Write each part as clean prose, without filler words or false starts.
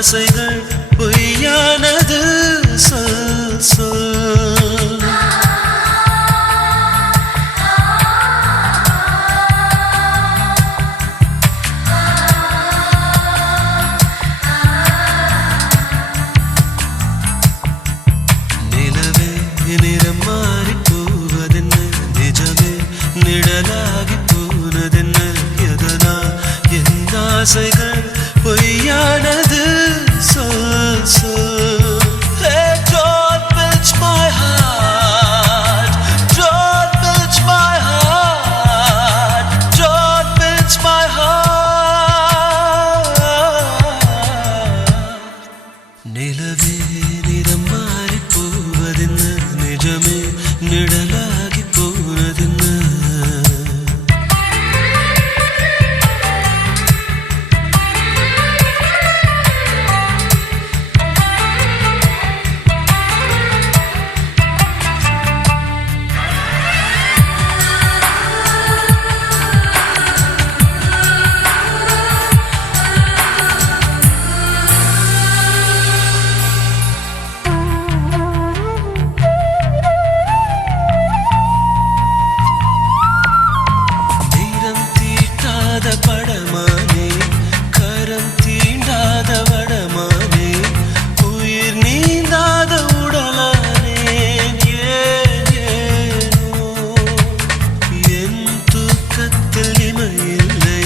ஆசைகள் பொய்யானது சொல் சொல். நிலவே நிறம் மாறி போவதென்ன, நிஜமே நிழலாகி போனதென்ன, எதனா என் ஆசைகள் பொய்யானது சொல் சொல். Hey, don't pinch my heart, don't pinch my heart, don't pinch my heart. நிலவே நிறம் மாறி போவதென்ன, நிஜமே நிழலாகி போனதென்ன. படமானே கரம் தீண்டாத வடமானே, உயிர் நீந்தாத உடலானே, ஏனோ என் தூக்கத்தில் இமையில்லை,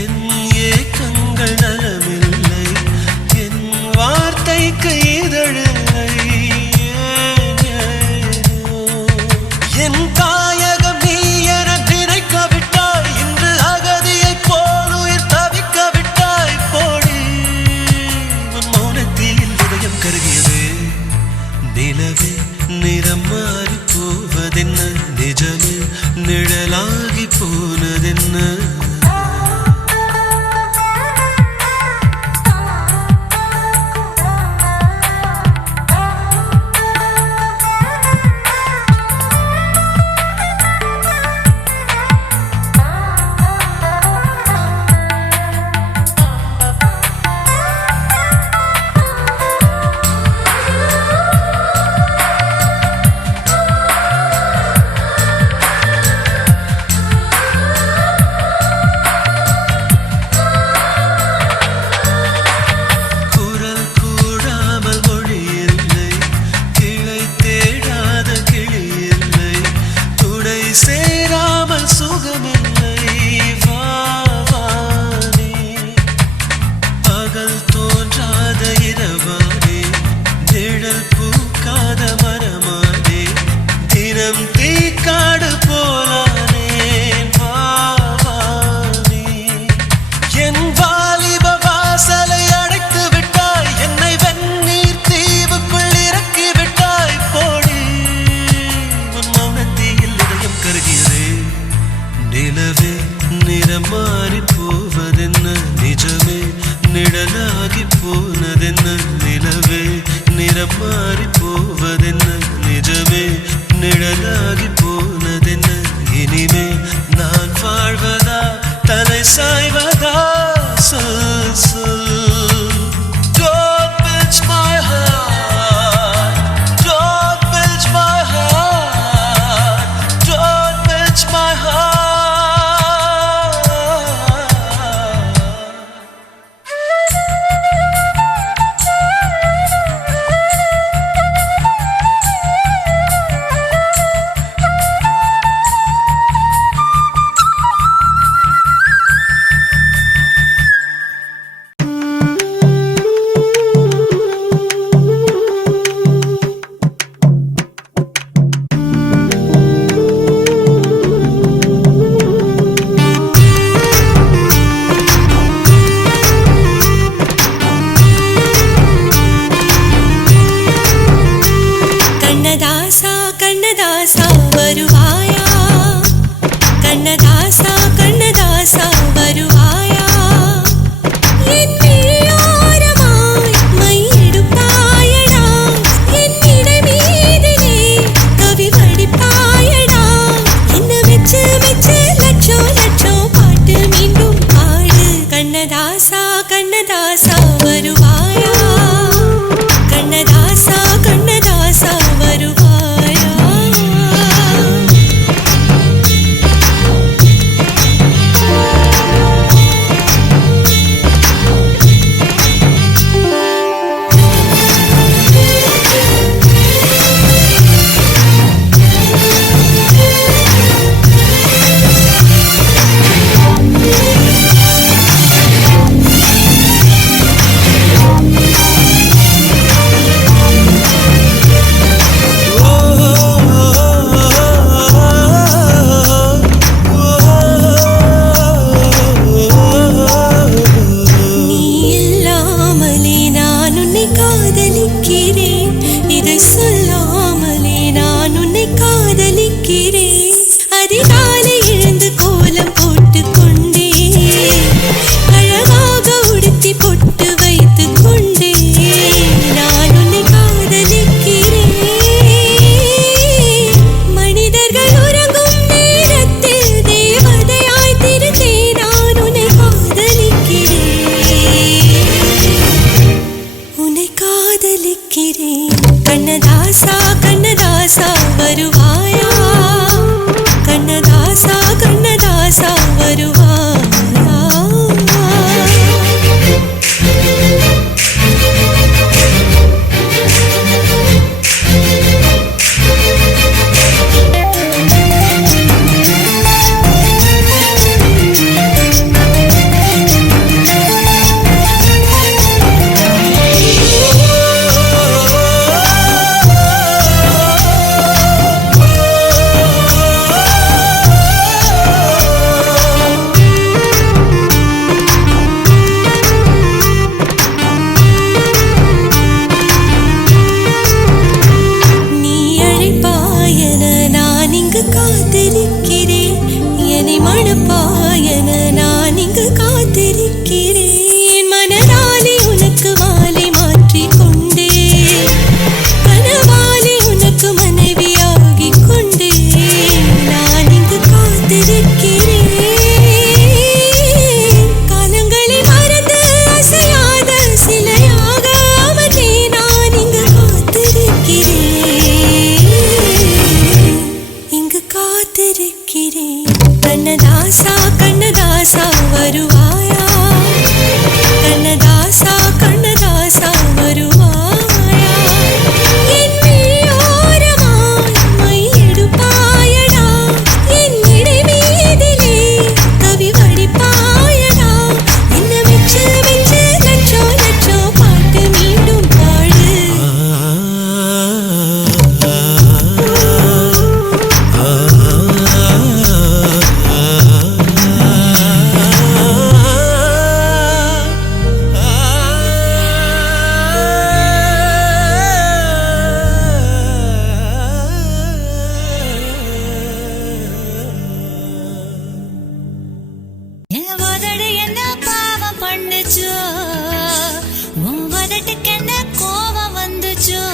என் ஏக்கங்கள் நலமில்லை, என் வார்த்தைக்கு இதழில்லை, ஏனோ என் தாயகம் நீ என நினைக்க விட்டாய், இன்று அகதியை போல் உயிர் தவிக்க விட்டாய். போடி உன் மௌனத்தில் இதயம் கருகியது. நிலவே நிறம் மாறி போவதென்ன, நிஜமே நிழலாகி போனதென்ன. சேராமல் சுகமில்லை, வாவானே பகல் தோன்றாத இரவானே, நிழல் பூக்காத மரமானே, தினம் தீக்காடு போலானே, வாவானே என் வாலிப வாசலை அடைத்து விட்டாய், என்னை வெந்நீர் தீவுக்குள் இறக்கி விட்டாய். போடி உன் மௌனத்தில் இதயம் கருகியது. நிலவே நிறம் மாறி போவதென்ன, நிஜமே நிழலாகி போனதென்ன, நிலவே நிறம் மாறி போவதென்ன, நிஜமே நிழலாகி போனதென்ன. இனிமே நான் வாழ்வதா தலை சாய்வதா சொல் சொல். Don't pinch my heart, don't pinch my heart, don't pinch my heart. கண்ணதாசா வருவாய். உதட்டுக்கு என்ன கோவம் வந்துச்சோ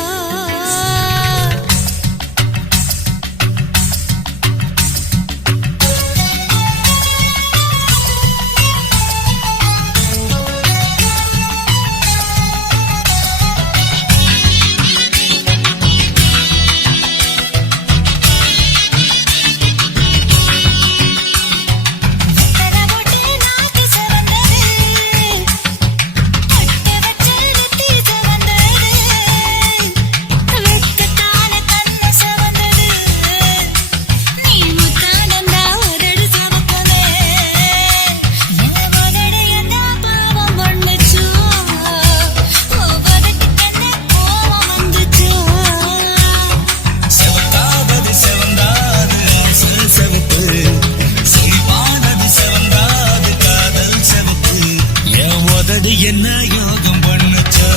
என்ன யோகம் பண்ணுச்சா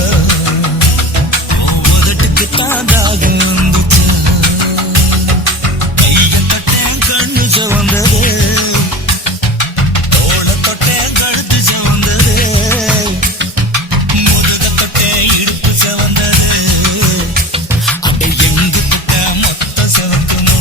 உதட்டுக்கு தாண்டாக வந்துச்சா கைய தொட்டேன் கண்ணு சவந்தது தோள தொட்டேன் கழுத்து சவந்தது முதுக தொட்டேன் இடுப்பு சவந்தது அப்ப எங்கு புட்ட மொத்த சவக்குமோ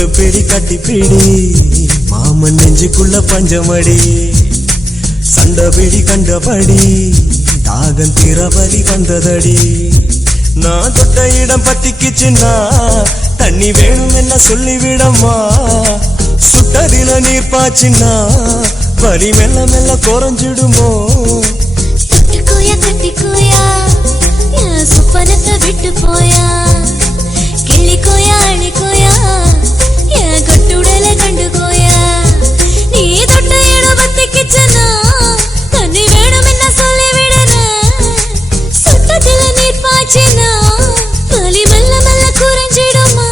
தொட்டு பிடி கட்டி பிடி மாமன் நெஞ்சுக்குள்ள பஞ்சமடி சண்டை பிடி கண்டபடி தாகம் திரவலி வந்ததடி நான் தொட்ட இடம் பத்திக்குச்சுன்னா தண்ணி வேணும் என்ன சொல்லிவிடம்மா சுட்டதில நீர் பாய்ச்சின்னா வலி மெல்ல மெல்ல குறைஞ்சிடுமோ தொட்டுக்கோயா கட்டிக்கோயா என் சுப்பனத்தை விட்டு போயா கிள்ளிக்கோயா அழிக்கோயா என் கட்டுடல கண்டுக்கோயா நீ தொட்ட இடம் பத்திக்குச்சுன்னா தண்ணி வேணும் என்ன சொல்லிவிடுறேன் சுட்டதில நீர் பாய்ச்சினா வலி மெல்ல மெல்ல குறைஞ்சிடுமா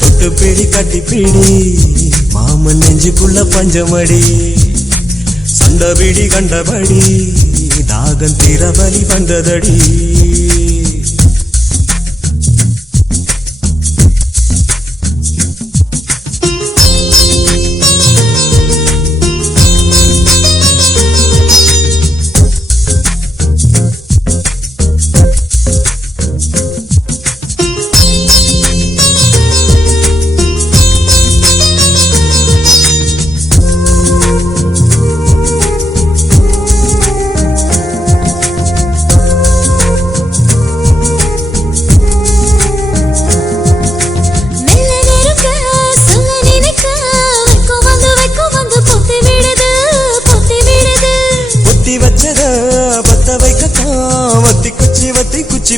தொட்டு பிடி கட்டி பிடி மாமன் நெஞ்சுக்குள்ள பஞ்சமடி சண்டை பிடி கண்டபடி தாகம் திரவலி வந்ததடி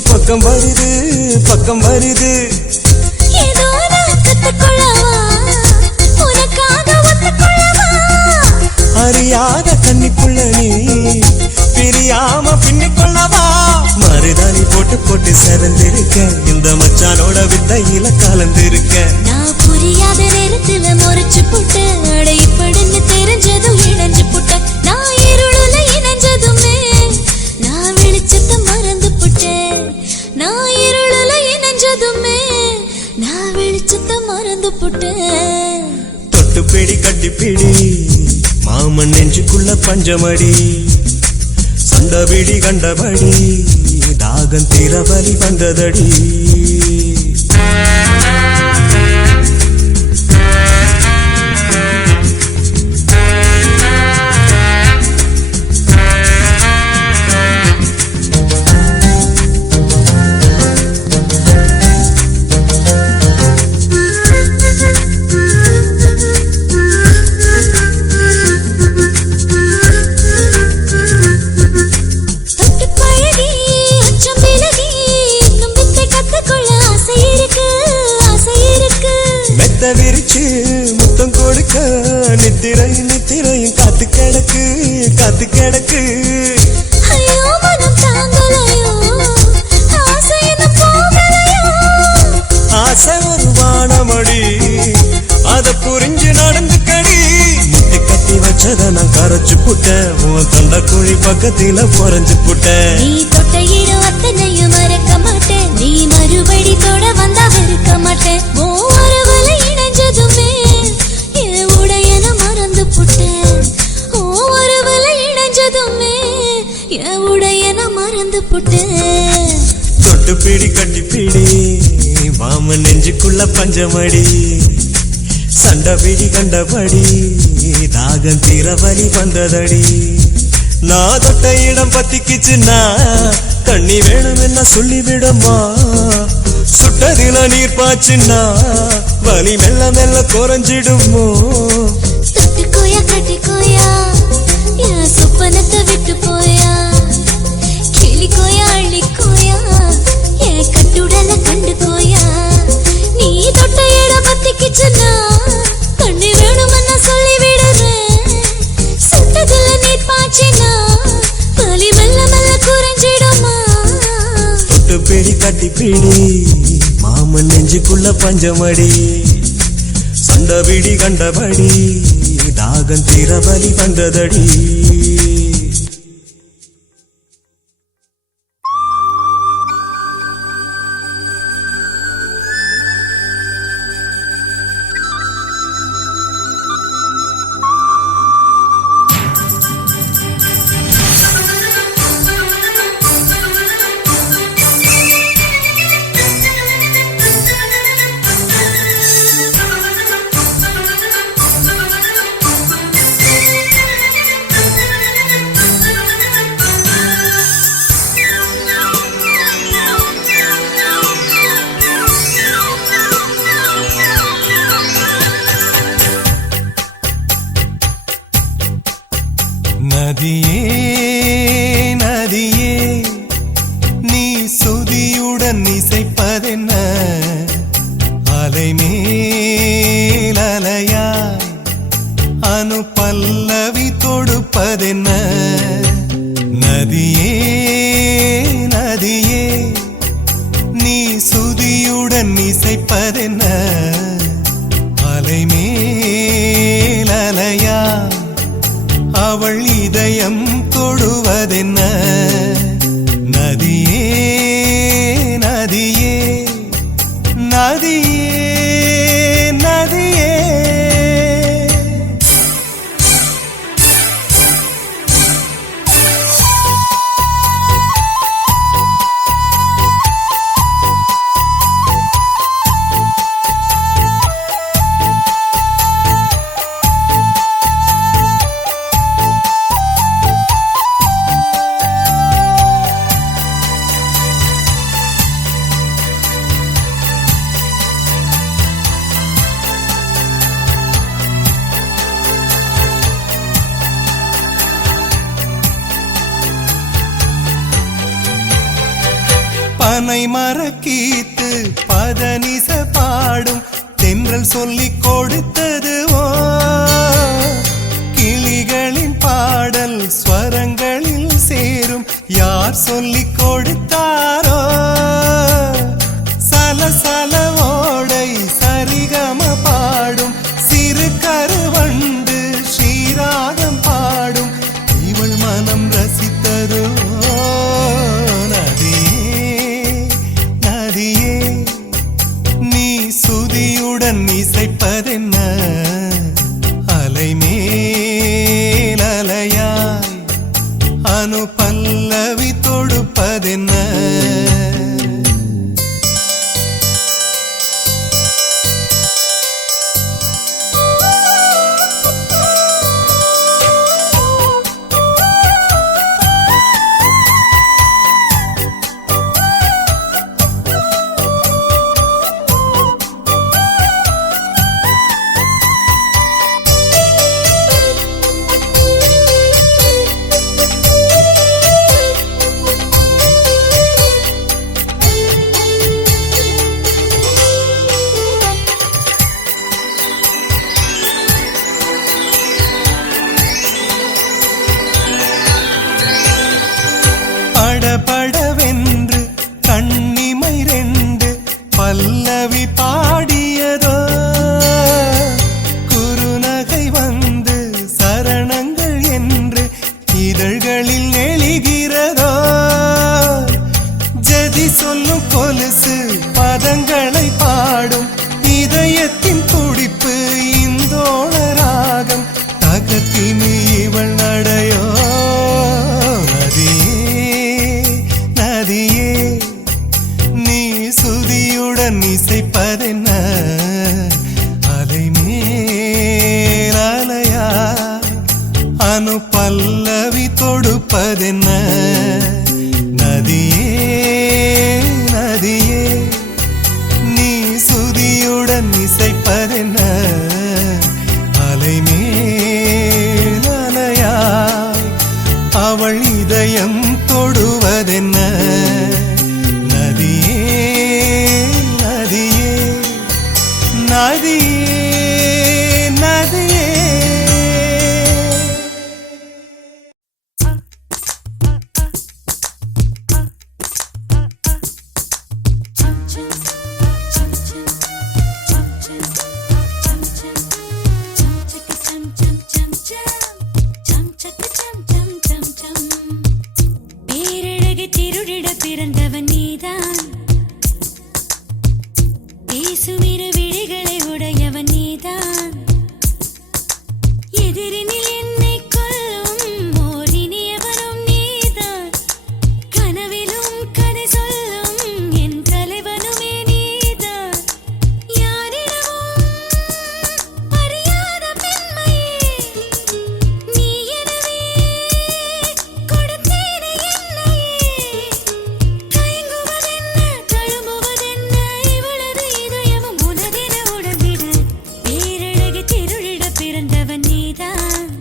பக்கம் வருது பக்கம் வருது ஏதோ நான் கத்துக்கொள்ளவா உனக்காக ஒத்துக்கொள்ளவா அறியாத கண்ணிக்குள்ள நீ பிரியாம பின்னிக்கொள்ளவா மருதாணி போட்டு போட்டு செதந்திருக்க இந்த மச்சானோட வித்தையில கலந்திருக்க நான் புரியாத நேரத்துல முறைச்சு போட்டு அடைப்படன்னு தெரிஞ்சதும் இணைஞ்சு போட்ட நான் இருளுல இணைஞ்சதுமே நான் வெளிச்சத்தை மறந்து போட்டேன் நான் இருளுல இணைஞ்சதுமே நான் வெளிச்சத்தை மறந்து போட்டேன் தொட்டு பிடி கட்டி பிடி மாமன் நெஞ்சுக்குள்ள பஞ்சமடி சண்டை பிடி கண்டபடி தாகம் திரவலி வந்ததடி விரிச்சு முத்தம் கொடுக்க நித்திரையும் நித்திரையும் காத்து கிடக்கு காத்து கிடக்கு ஐயோ மனம் தாங்கலையோ ஆசை என்ன போகலையோ ஆசை ஒரு வானமடி அத புரிஞ்சு நடந்துக்கடி முட்டி கட்டி வச்சத நான் கரைச்சு புட்டேன் உன் தொண்ட குழி பக்கத்தில பொறைஞ்சு புட்டேன் நீ தொட்ட இடம் அத்தனையும் மறக்க மாட்டேன் நீ மறுபடி தொட வந்தா வெறுக்க மாட்டேன் ஒருவலை இணைஞ்சதுமே என் உடையன மறந்து புட்டேன் ஒருவலை இணைஞ்சதுமே என் உடையன மறந்து புட்டேன் தொட்டு பிடி கட்டி பிடி மாமன் நெஞ்சுக்குள்ள பஞ்சமடி சண்டை பிடி கண்டபடி தாகம் திரவலி வந்ததடி நான் தொட்ட இடம் பத்திக்குச்சுன்னா தண்ணி வேணும் என்ன சொல்லிவிடம்மா சுட்டதில நீர் பாய்ச்சின்னா வலி மெல்ல மெல்ல குறைஞ்சிடுமோ தொட்டுக்கோயா கட்டிக்கோயா என் சொப்பனத்தை விட்டு போயா கிளிக்கோயா அள்ளிக்கோயா என் கட்டுடல கண்டுக்கோயா நீ தொட்ட இடம் பத்திக்குச்சுன்னா தண்ணி வேணும்னு சொல்லி விடுறேன் சுட்டதில நீர் பாய்ச்சினா வலி மெல்ல மெல்ல குறைஞ்சிடுமா தொட்டு பிடி கட்டி பிடி மாமன் நெஞ்சுக்குள்ள பஞ்சமடி சண்டை பிடி கண்டபடி தாகம் திரவலி வந்ததடி சுதியுடன் இசைப்பதென்ன அலை மேல் அலையாய் அனு பல்லவி தொடுப்பதென்ன நதியே நதியே நீ சுதியுடன் இசைப்பதென்ன அலை மேல் அலையாய் அவள் இதயம் தொடுவதென்ன நதியே நதியே நதியே நதியே பனை மரக்கீத்து பதனிச பாடும் தென்றல் சொல்லிக் கொடுத்ததுவோ கிளிகளின் பாடல் ஸ்வரங்களில் சேரும் யார் சொல்லிக் கொடுத்தாரோ சலசல ஓடை சரிகம பாடும் சிறு கருவண்டு ஸ்ரீராகம் பாடும் இவள் மனம் ரசித்ததோ சுதியுடன் இசைப்பதென்ன அலை மேல் அலையாய் அனு பல்லவி தொடுப்பதென்ன படபடவென்று கண்ணிமை ரெண்டு பல்லவி பாடியதோ குறுநகை வந்து சரணங்கள் என்று இதழ்களில் நெளிகிறதோ ஜதி சொல்லும் கொலுசு பதங்களை பாடும் இதயத்தின் துடிப்பு இந்தோள ராகம் தகத்தினு இவள் நடையோ நதியே நீ சுதியுடன் இசைப்பதென்ன அலை மேல் அலையாய் அனு பல்லவி தொடுப்பதென்ன நதியே நதியே நீ சுதியுடன் இசைப்பதென்ன அலை மேல் அலையாய் அவள் இதயம் தொடுவதென்ன நதியே நதியே நதியே நதியே திருடிட பிறந்தவன் நீதான் பேசுமிரு விழிகளை உடையவன் நீதான் எதிரினில் என்னை கொல்லும் ஓர் இனியவனும் நீதான் கனவிலும் கதை சொல்லும் என் தலைவனுமே நீதான் யாரிடமும் அறியாத பெண்மையே நீ எனவே கொடுத்தேனே என்னையே தயங்குவதென்ன தழும்புவதென்ன இவளது இதயமும் உனதென உடம்பிட பேரழகு திருடிட பிறந்தவன் நீதான்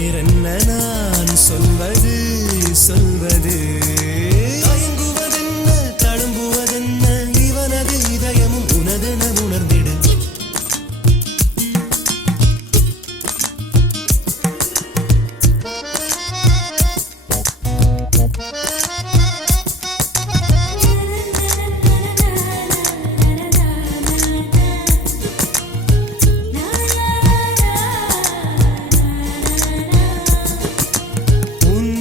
வேறென்ன நான் சொல்வது சொல்வது தயங்குவதென்ன தழும்புவதென்ன இவனது இதயமும் உனதென உணர்ந்திடு உன்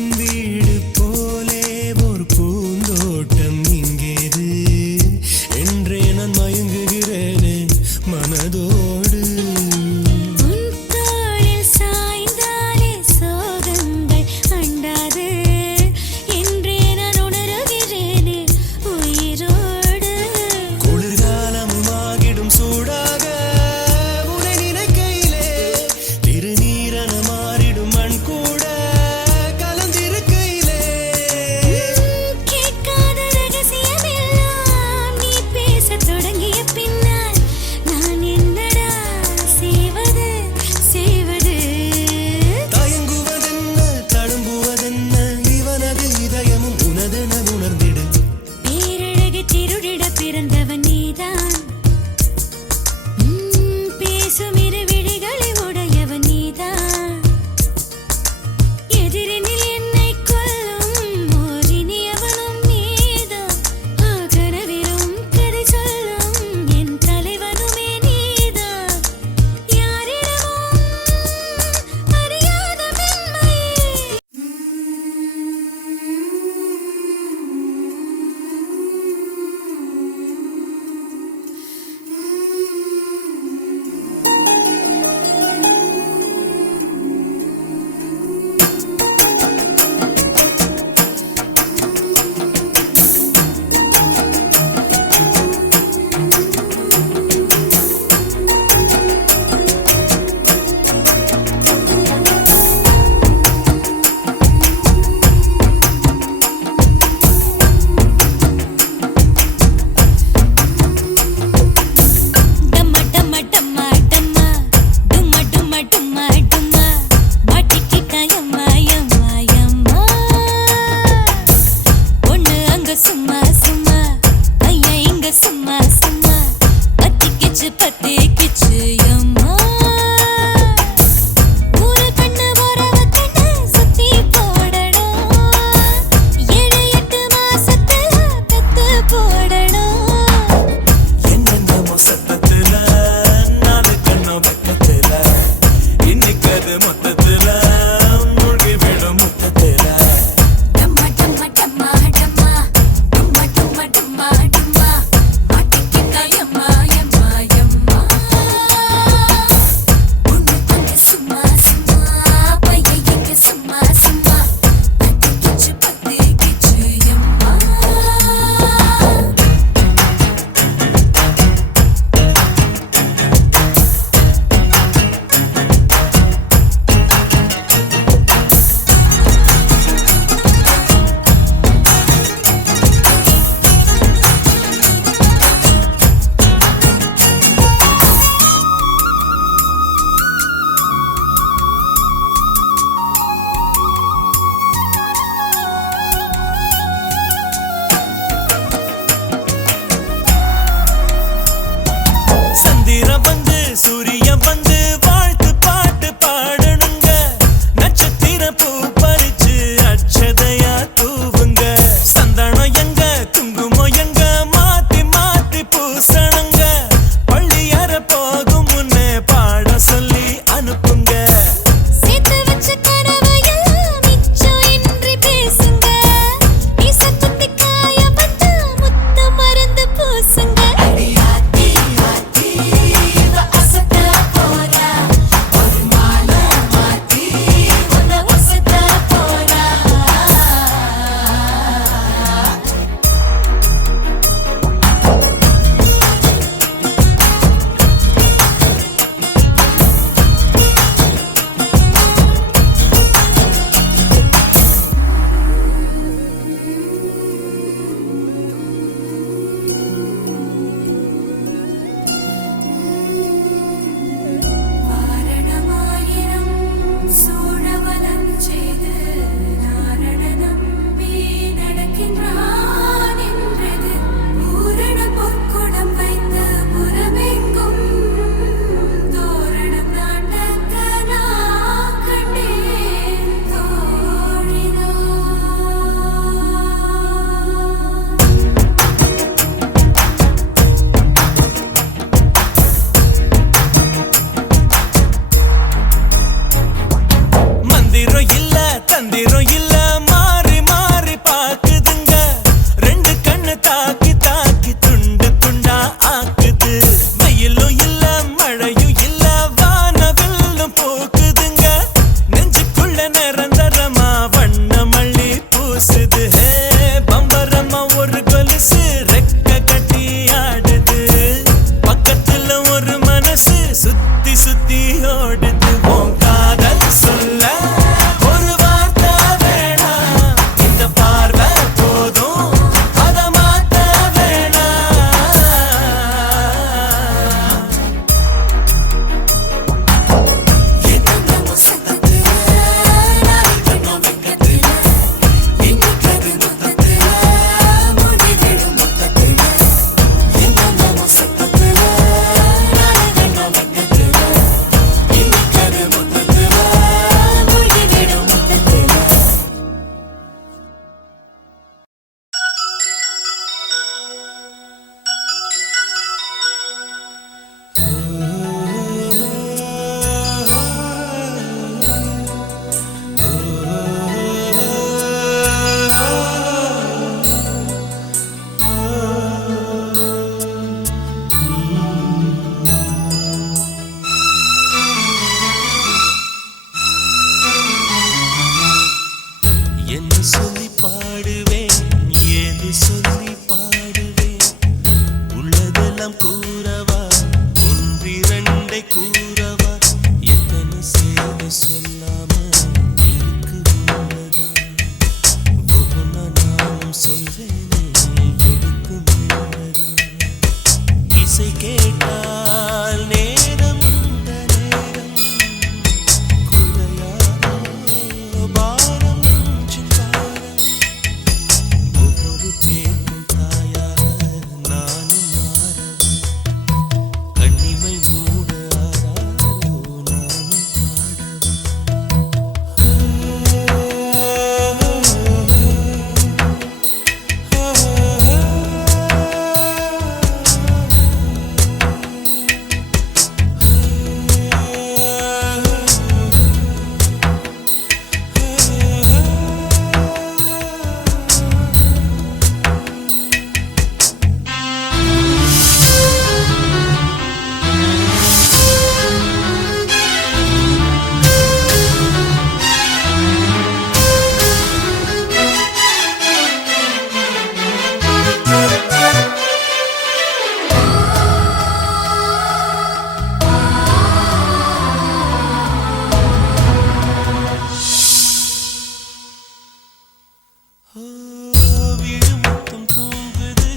வீடு மொத்தம் தூங்குது,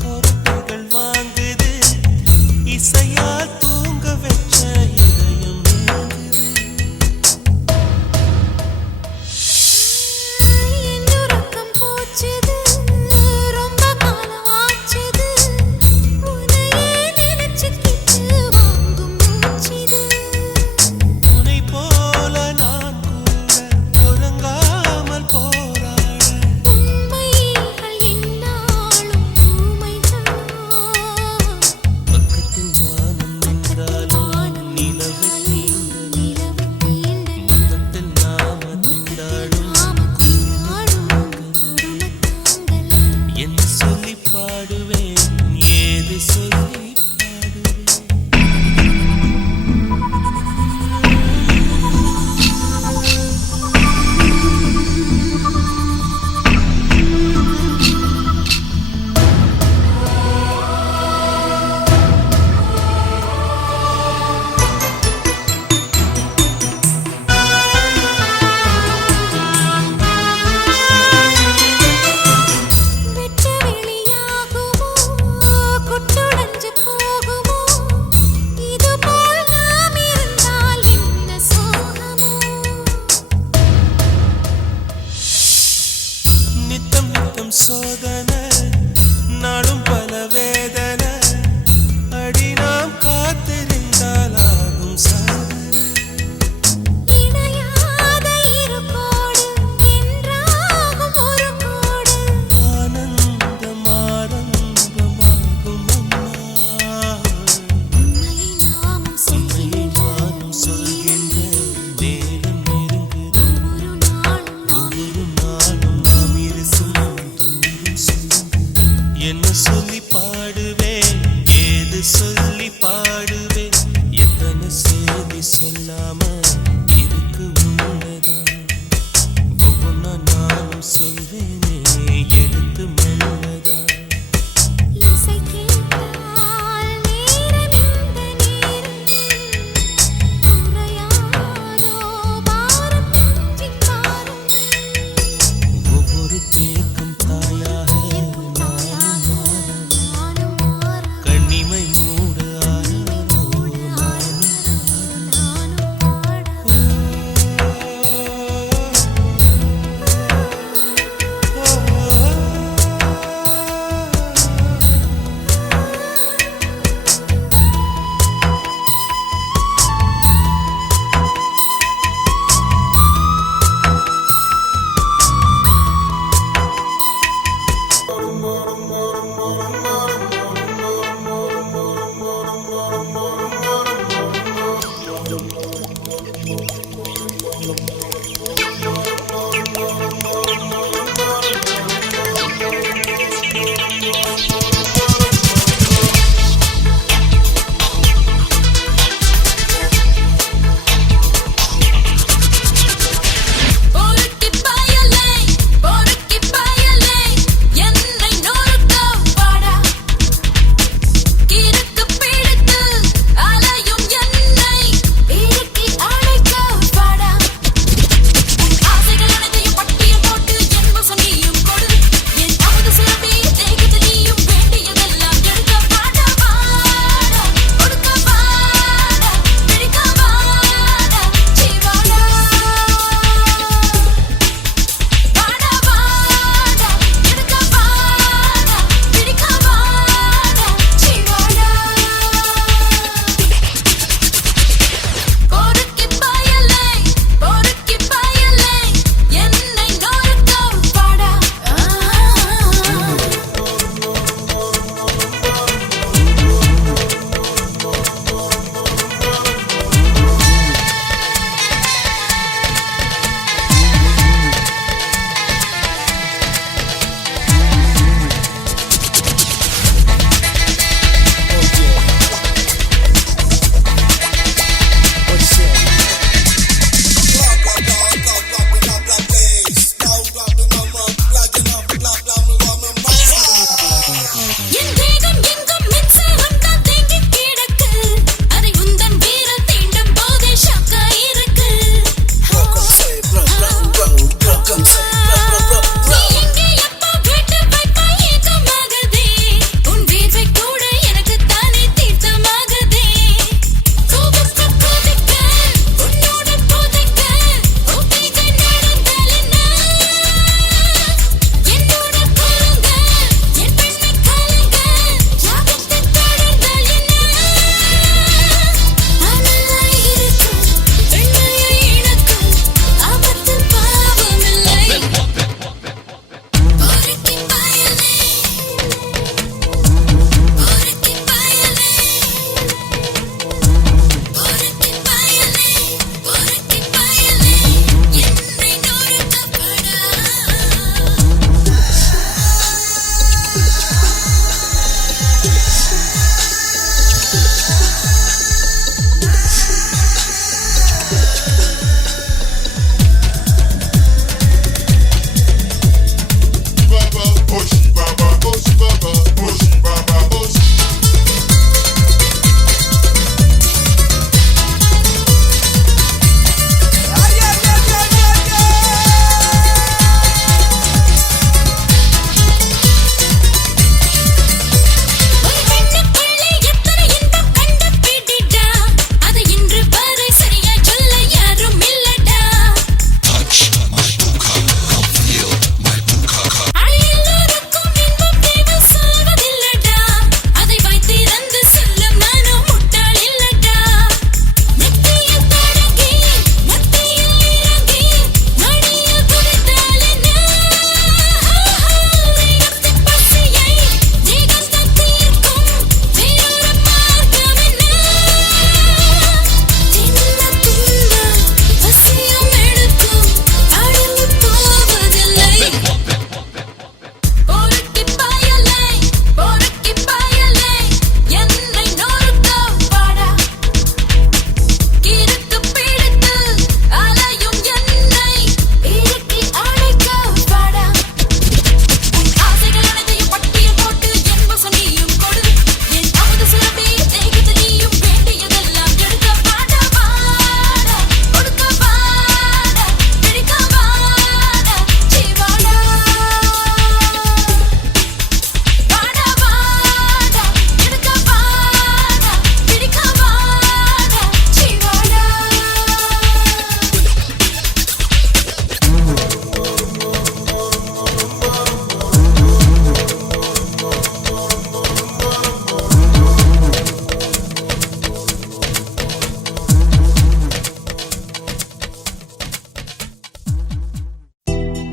கொரட்டைகள் வாங்குது, இசையால் தூங்க வச்ச இதயம் ஏங்குது. என்னுறக்கம் போச்சுது ரொம்ப காலம் ஆச்சுது உன்னையே நினைச்சுக்கிட்டு வாங்கும் மூச்சுது உன்னை போல நான் கூட ஒழுங்காமல் போராட உண்மைகள் என்னாலும் ஊமைதான் பக்கத்தில் நானும் நின்றாலும் நிலவை தீண்ட முத்தத்தில் நாம திண்டாடும் என்ன சொல்லி பாடுவேன், ஏது சொல்லி பாடுவேன். வெட்ட வெளியாகுமோ குட்டுடைஞ்சு போகுமோ இதுபோல் நாம் இருந்தால் என்ன சோகமோ நித்தம் நித்தம் சோதனை, நாளும் பல வேதனை, அடி நாம் காத்திருந்தால் ஆகும் சாதனை. இணையாத இரு கோடு என்றாகும் ஒரு கோடு ஆனந்தம் ஆரம்பமாகும் அம்மா. உன்னையை நாமும் உண்மையை நானும் சொல்கின்ற நேரம் நெருங்குது. ஒவ்வொரு நாளும் நாம் ஒவ்வொரு நாளும் நாம் இருக்கும் தூரம் சொல்லுங்க. என்ன சொல்லி பாடுவேன், ஏது சொல்லி பாடுவேன், எத்தனை செய்தி சொல்லாம இருக்கு உண்மைதான். ஒவ்வொன்னா நானும் சொல்வேனே எடுத்து மெல்லதான். இசை கேட்டால் நேரம் இந்த நேரம் குறையாதோ பாரம் நெஞ்சின் பாரம் ஒவ்வொரு பேக்கும் தாயாக நானும் மாற கண்ணிமை மூட நானும் பாட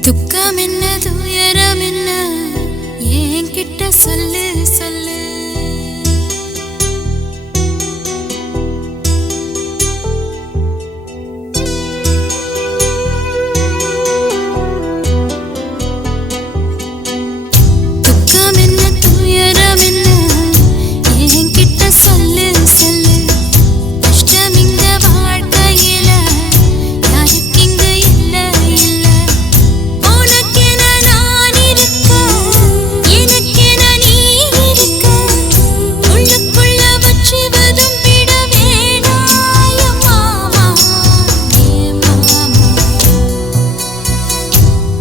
துக்கம் என்ன துயரம் என்ன என்கிட்ட சொல்லு சொல்லு. துக்கம் என்ன துயரம் என்ன என்கிட்ட சொல்லு சொல்லு. கஷ்டம் இங்க வாழ்க்கையில யாருக்கு இங்க இல்ல இல்ல. உனக்கென நான் இருக்க எனக்கென நீ இருக்க. உள்ளுக்குள்ள வச்சுவதும் விட வேணாய மாமா ஏ மாமா.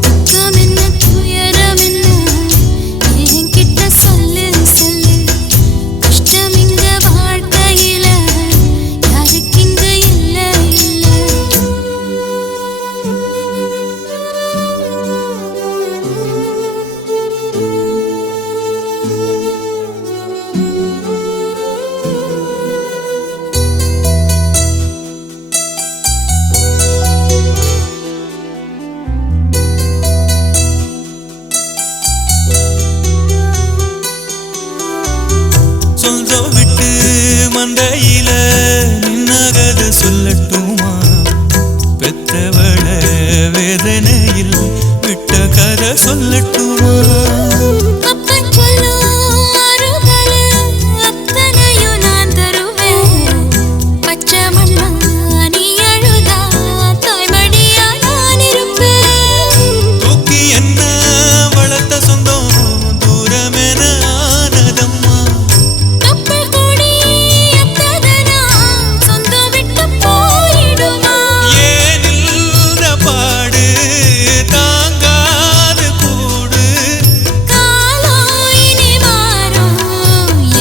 துக்கம் என்ன துயரம் என்ன என்கிட்ட சொல்லு சொல்லு. கஷ்டம் இங்க வாழ்க்கையில யாருக்கு இங்க இல்ல இல்ல. சொந்தம் விட்டு மந்தையில நின்னகத சொல்லட்டுமா? பெத்தவள வேதனையில் விட்ட கதை சொல்லட்டுமா? அப்பன் சொல்லும் அருகல அத்தனையும் நான் தருவேன். பச்சை மண்ணா நீ அழுதா தாய்மடியா நான் இருப்பேன். தூக்கி என்ன வளர்த்த சொந்தம் தூரமென ஆனதம்மா. கப்பல் கூடி அத்ததனா சொந்தம் விட்டு போயிடுமா? ஏன் இந்த பாடு தாங்காது கூடு. காலம் இனி மாறும்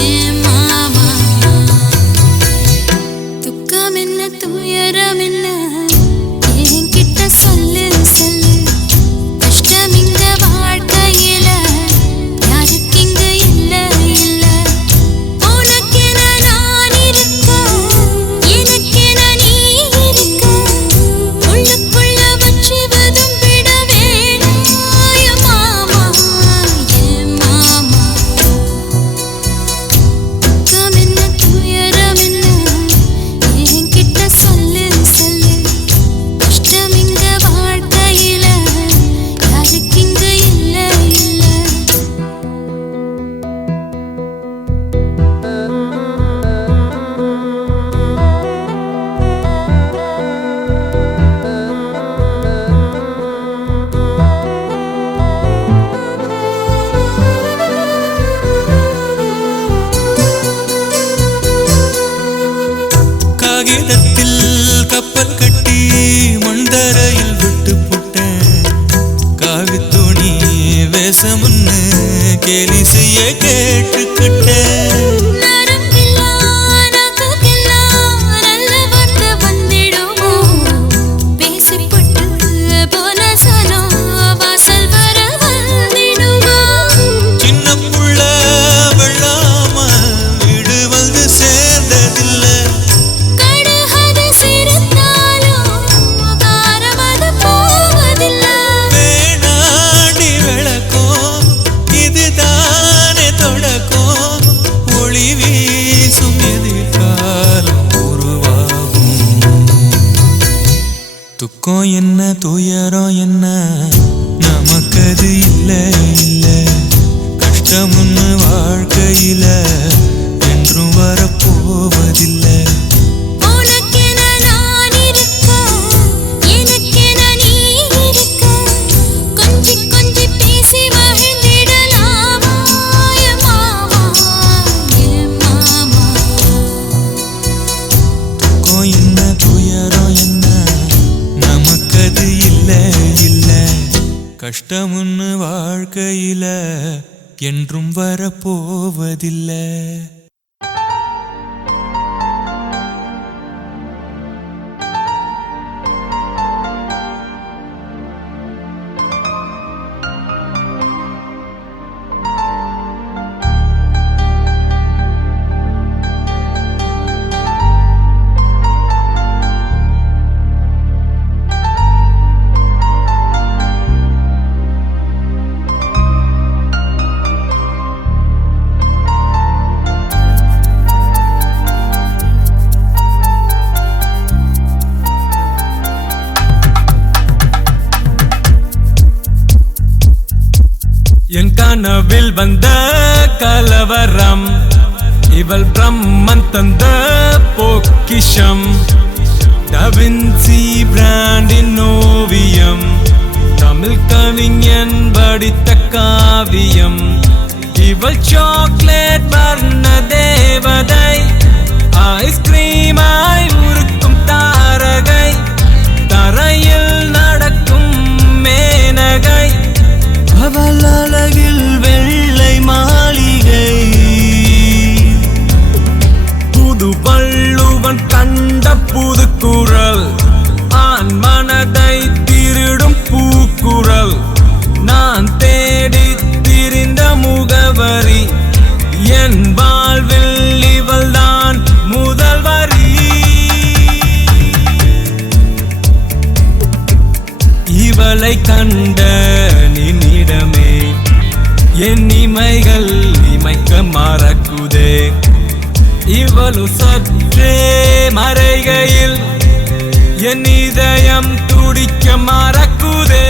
ஏன் மாமா. துக்கம் என்ன துயரம் என்ன என்கிட்ட சொல்லு சொல்லு. கஷ்டம் இங்க வாழ்க்கையில யாருக்கு இங்க இல்ல இல்ல. உனக்கென நான் இருக்க எனக்கென நீ இருக்க. உள்ளுக்குள்ள வச்சுவதும் விட வேணாய மாமா ஏ மாமா. துக்கம் என்ன துயரம் என்ன என்கிட்ட சொல்லு சொல்லு. கஷ்டம் இங்க வாழ்க்கையில யாருக்கு இங்க இல்ல இல்ல. காகிதத்தில் கப்பல் கட்டி மண்டரையில் விட்டு புட்டேன். காவி துணி வேஷமுன்னு கேலி செய்ய கேட்டுக்கிட்டேன். நரம்பில்லா நாக்குக்கெல்லாம் நல்ல வார்த்தை வந்திடுமோ? பேசிப்பட்டு போன சனம் வாசல் வர வந்திடுமோ? சின்ன புள்ள வெள்ளாம வீடு வந்து சேர்ந்ததில்ல. கடுகது சிரித்தாலும் காரமது போவதில்ல. வேணாடி விளக்கம் இதுதானே தொடக்கம். ஒளி வீசும் எதிர்காலம் உருவாகும். துக்கம் என்ன துயரம் என்ன நமக்கது இல்ல இல்ல. கஷ்டம்னு வாழ்க்கையில என்றும் வரப்போவதில்லை. உனக்கென நான் இருக்க எனக்கென நீ இருக்க. கொஞ்சி கொஞ்சி பேசி மகிழ்ந்திடலாமா ஏ மாமா ஏ மாமா. துக்கம் என்ன துயரம் என்ன நமக்கது இல்ல இல்ல. கஷ்டம்னு வாழ்க்கையில என்றும் வரப்போவதில்லை. என் கனவில் வந்த கலவரம் இவள் பிரம்மன் தந்த பொக்கிஷம் டவின்சி பிராண்டின் ஓவியம் தமிழ் கவிஞன் படித்த காவியம் இவள் சாக்லேட் வர்ண தேவதை ஐஸ்கிரீமாய் உருக்கும் தாரகை தரையில் நடக்கும் மேனகை அவள் அழகில் வெள்ளை மாளிகை புது வள்ளுவன் கண்ட புது குரல் ஆண் மனதை திருடும் பூக்குரல் நான் தேடி திரிந்த முகவரி என் வாழ்வில் இவள்தான் முதல் வரி இவளை கண்ட நின்னிடமே என் இமைகள் இமைக்க மறக்குதே இவளு சற்றே மறைகையில் என் இதயம் துடிக்க மறக்குதே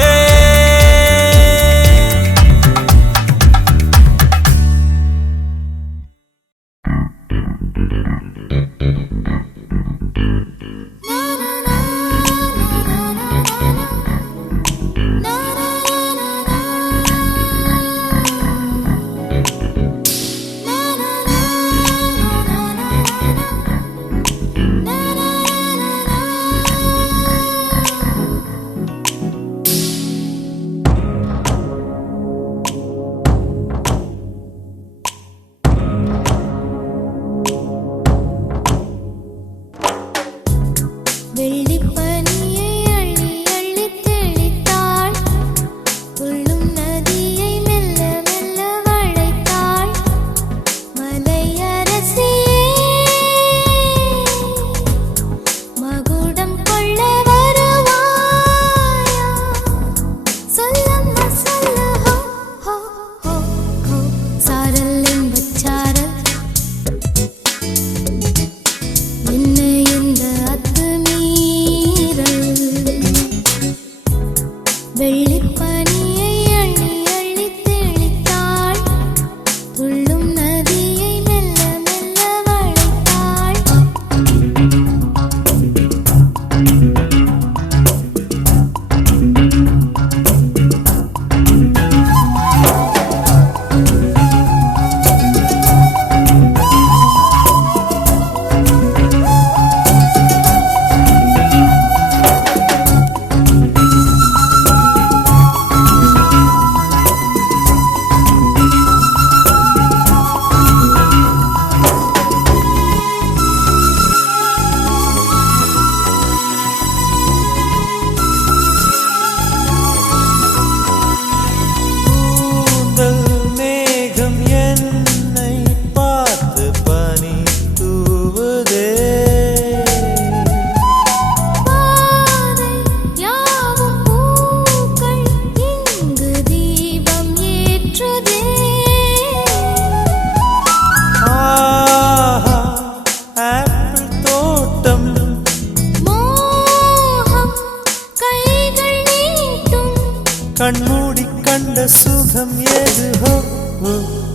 கண்மூடி கண்ட சுகம் ஏது ஹோ ஹோ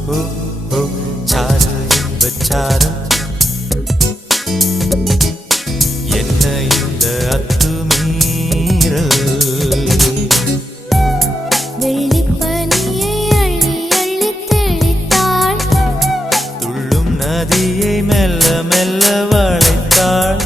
ஹோ ஹோ சாரு இன்பச்சாரம் என்ன இந்த அத்துமீறல் துள்ளும் நதியை மெல்ல மெல்ல வளைத்தாள்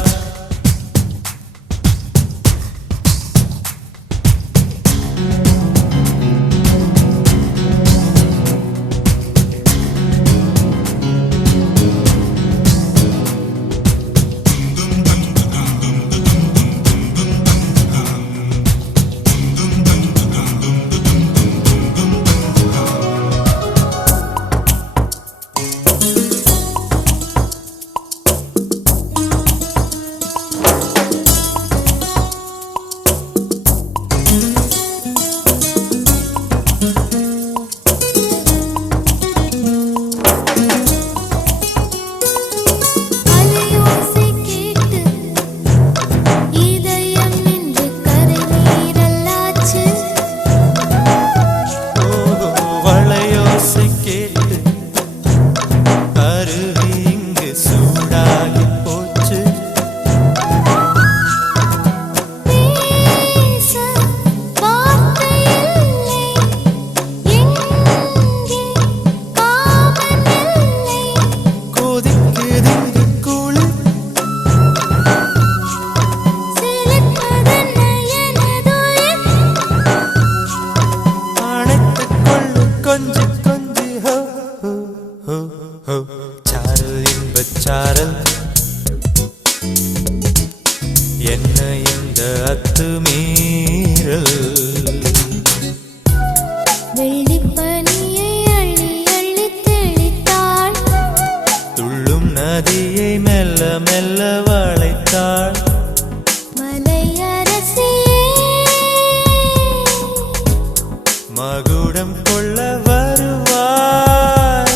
மகுடம் கொள்ள வருவாய்.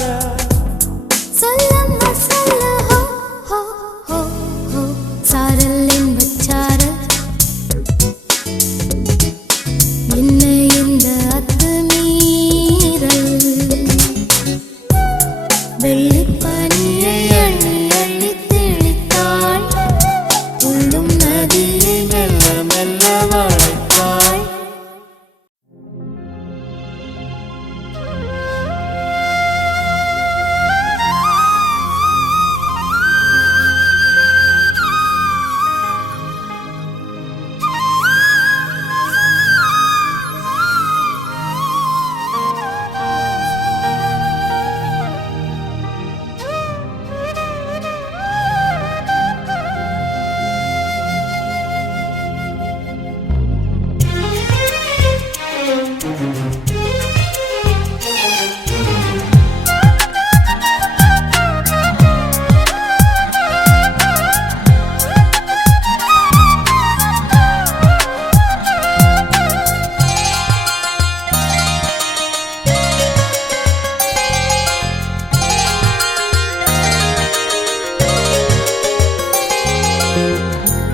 சொல்லம்மா சொல்ல ஹோ ஹோ ஹோ ஹோ சாரல் என்பச் சாரல் என்ன இந்த அத்துமீறல் வெள்ளிப்பனியை அள்ளி அள்ளி தெளித்தாள் உள்ளும் நதியை மெல்ல மெல்ல வளைத்தாள்.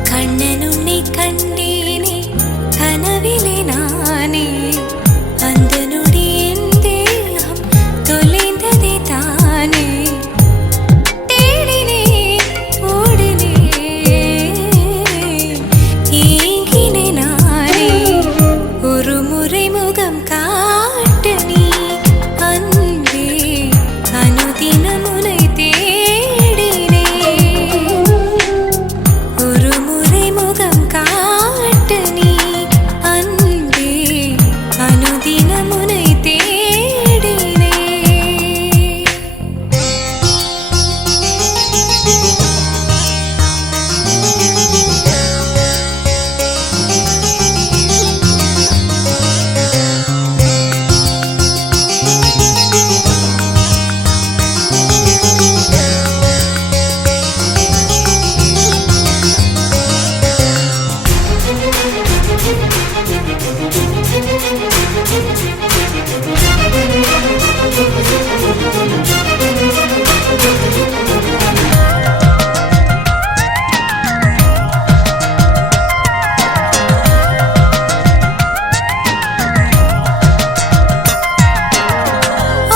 கண்ணனுன்னை கண்டேனே கனவிலே நானே அந்த நொடி என் தேகம் தொலைந்ததே தானே தேடினேன் ஓடினேன் ஏங்கினேன் நானே ஒரு முறை முகம் காட்ட நீ அன்பே அனுதினம் உன்னை தேடினேன் ஒரு முறை முகம் காட்ட நீ அன்பே அனுதினம் உன்னை தேடினேன்.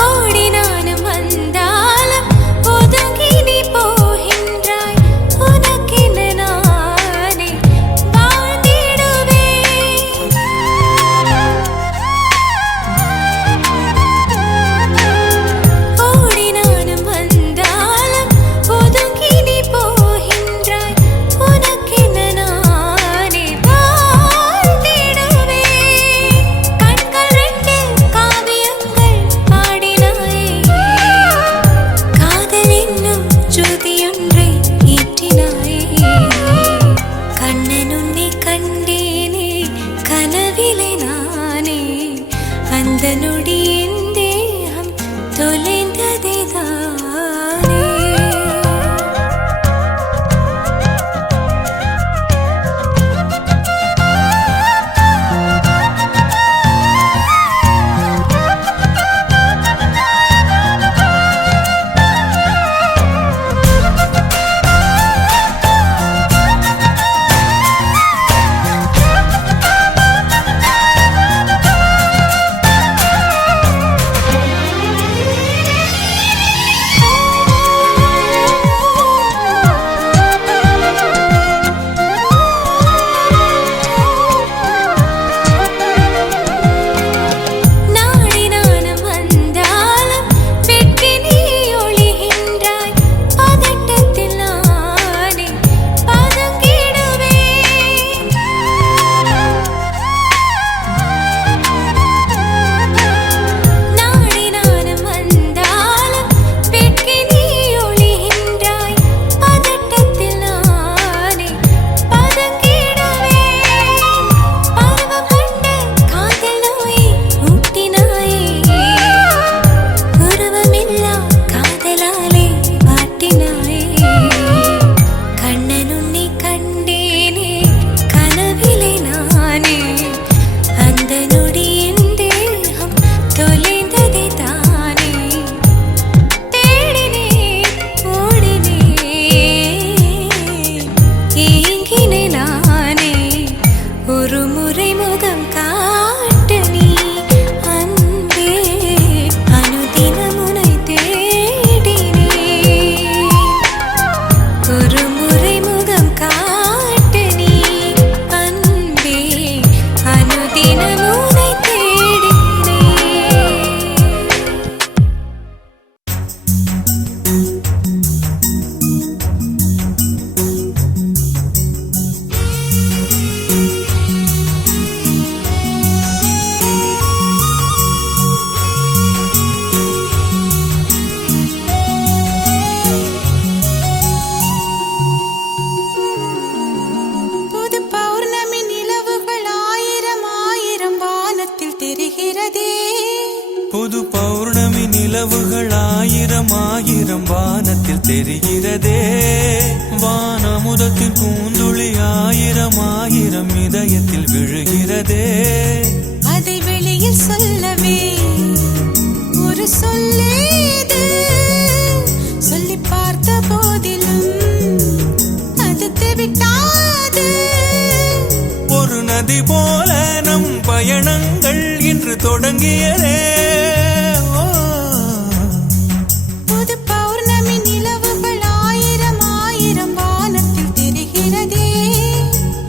ஓடி நானும் வந்தாலும் ஒதுங்கி நீ போகின்றாய் உனக்கென நானே வாழ்ந்திடுவேன். ஓடி நானும் வந்தாலும் ஒதுங்கி நீ போகின்றாய் உனக்கென நானே வாழ்ந்திடுவேன். கண்கள் ரெண்டில் காவியங்கள் பாடினாயே காதல் என்னும் ஜோதியொன்றை ஏற்றினாயே. கண்ணன் உன்னை கண்டேனே கனவிலே நானே அந்த நொடி என் தேகம் தொலைந்ததே தானே. தெரிகிறதே. புது பௌர்ணமி நிலவுகள் ஆயிரம் ஆயிரம் வானத்தில் தெரிகிறதே. வானமுதத்தின் பூந்துளி ஆயிரம் ஆயிரம் இதயத்தில் விழுகிறதே. அதை வெளியில் சொல்லவே ஒரு சொல்லேது. சொல்லி பார்த்த போதிலும் அது தெவிட்டாது. ஒரு நதி போல நம் பயணங்கள் இன்று தொடங்கியதே. புது பௌர்ணமி நிலவுகள் ஆயிரம் ஆயிரம் வானத்தில் தெரிகிறதே.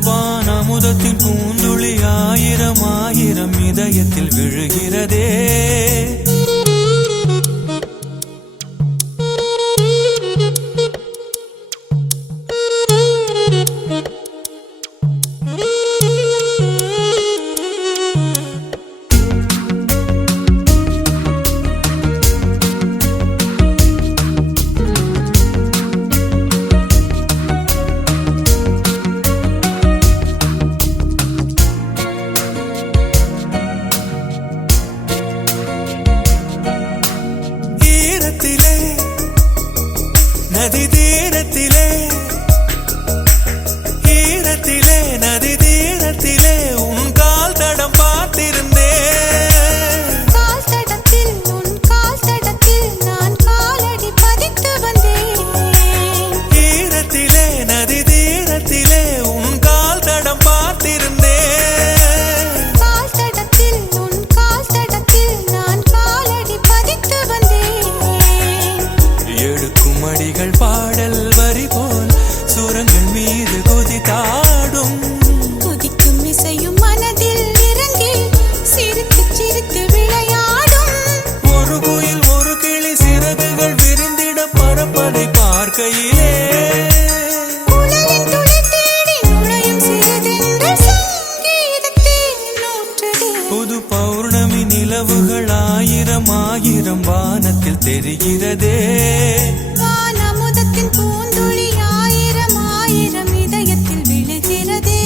வானமுதத்தின் பூந்துளி ஆயிரம் ஆயிரம் இதயத்தில் விழுகிறதே. நதி தீரத்திலே ஈரத்திலே நதி தீரத்திலே உன் கால் தடம் பார்த்திருந்தேன். கால் தடத்தில் உன் கால் தடத்தில் நான் காலடி பதித்து வந்தேன். ஈரத்திலே நதி தீரத்திலே உன் கால் தடம் பார்த்திருந்தேன். கால் தடத்தில் உன் கால் தடத்தில் நான் காலடி பதித்து வந்தேன். எடுக்கும் அடிகள் பாடல் வரி போல் சுரங்கள் மீது குதித்தாடும். குதிக்கும் இசையும் மனதில் இறங்கி சிரித்து சிரித்து விளையாடும். ஒரு குயில் ஒரு கிளி சிறகுகள் விரிந்திட பறப்பதை பார்க்கையிலே குழலின் துளி தேடி நுழையும் சிறுதென்றல் சங்கீதத்தில் நூற்றுதே. புது பௌர்ணமி நிலவுகள் ஆயிரம் ஆயிரம் வானத்தில் தெரிகிறதே. வானமுதத்தின் பூந்துளி ஆயிரம் ஆயிரம் இதயத்தில் விழுகிறதே.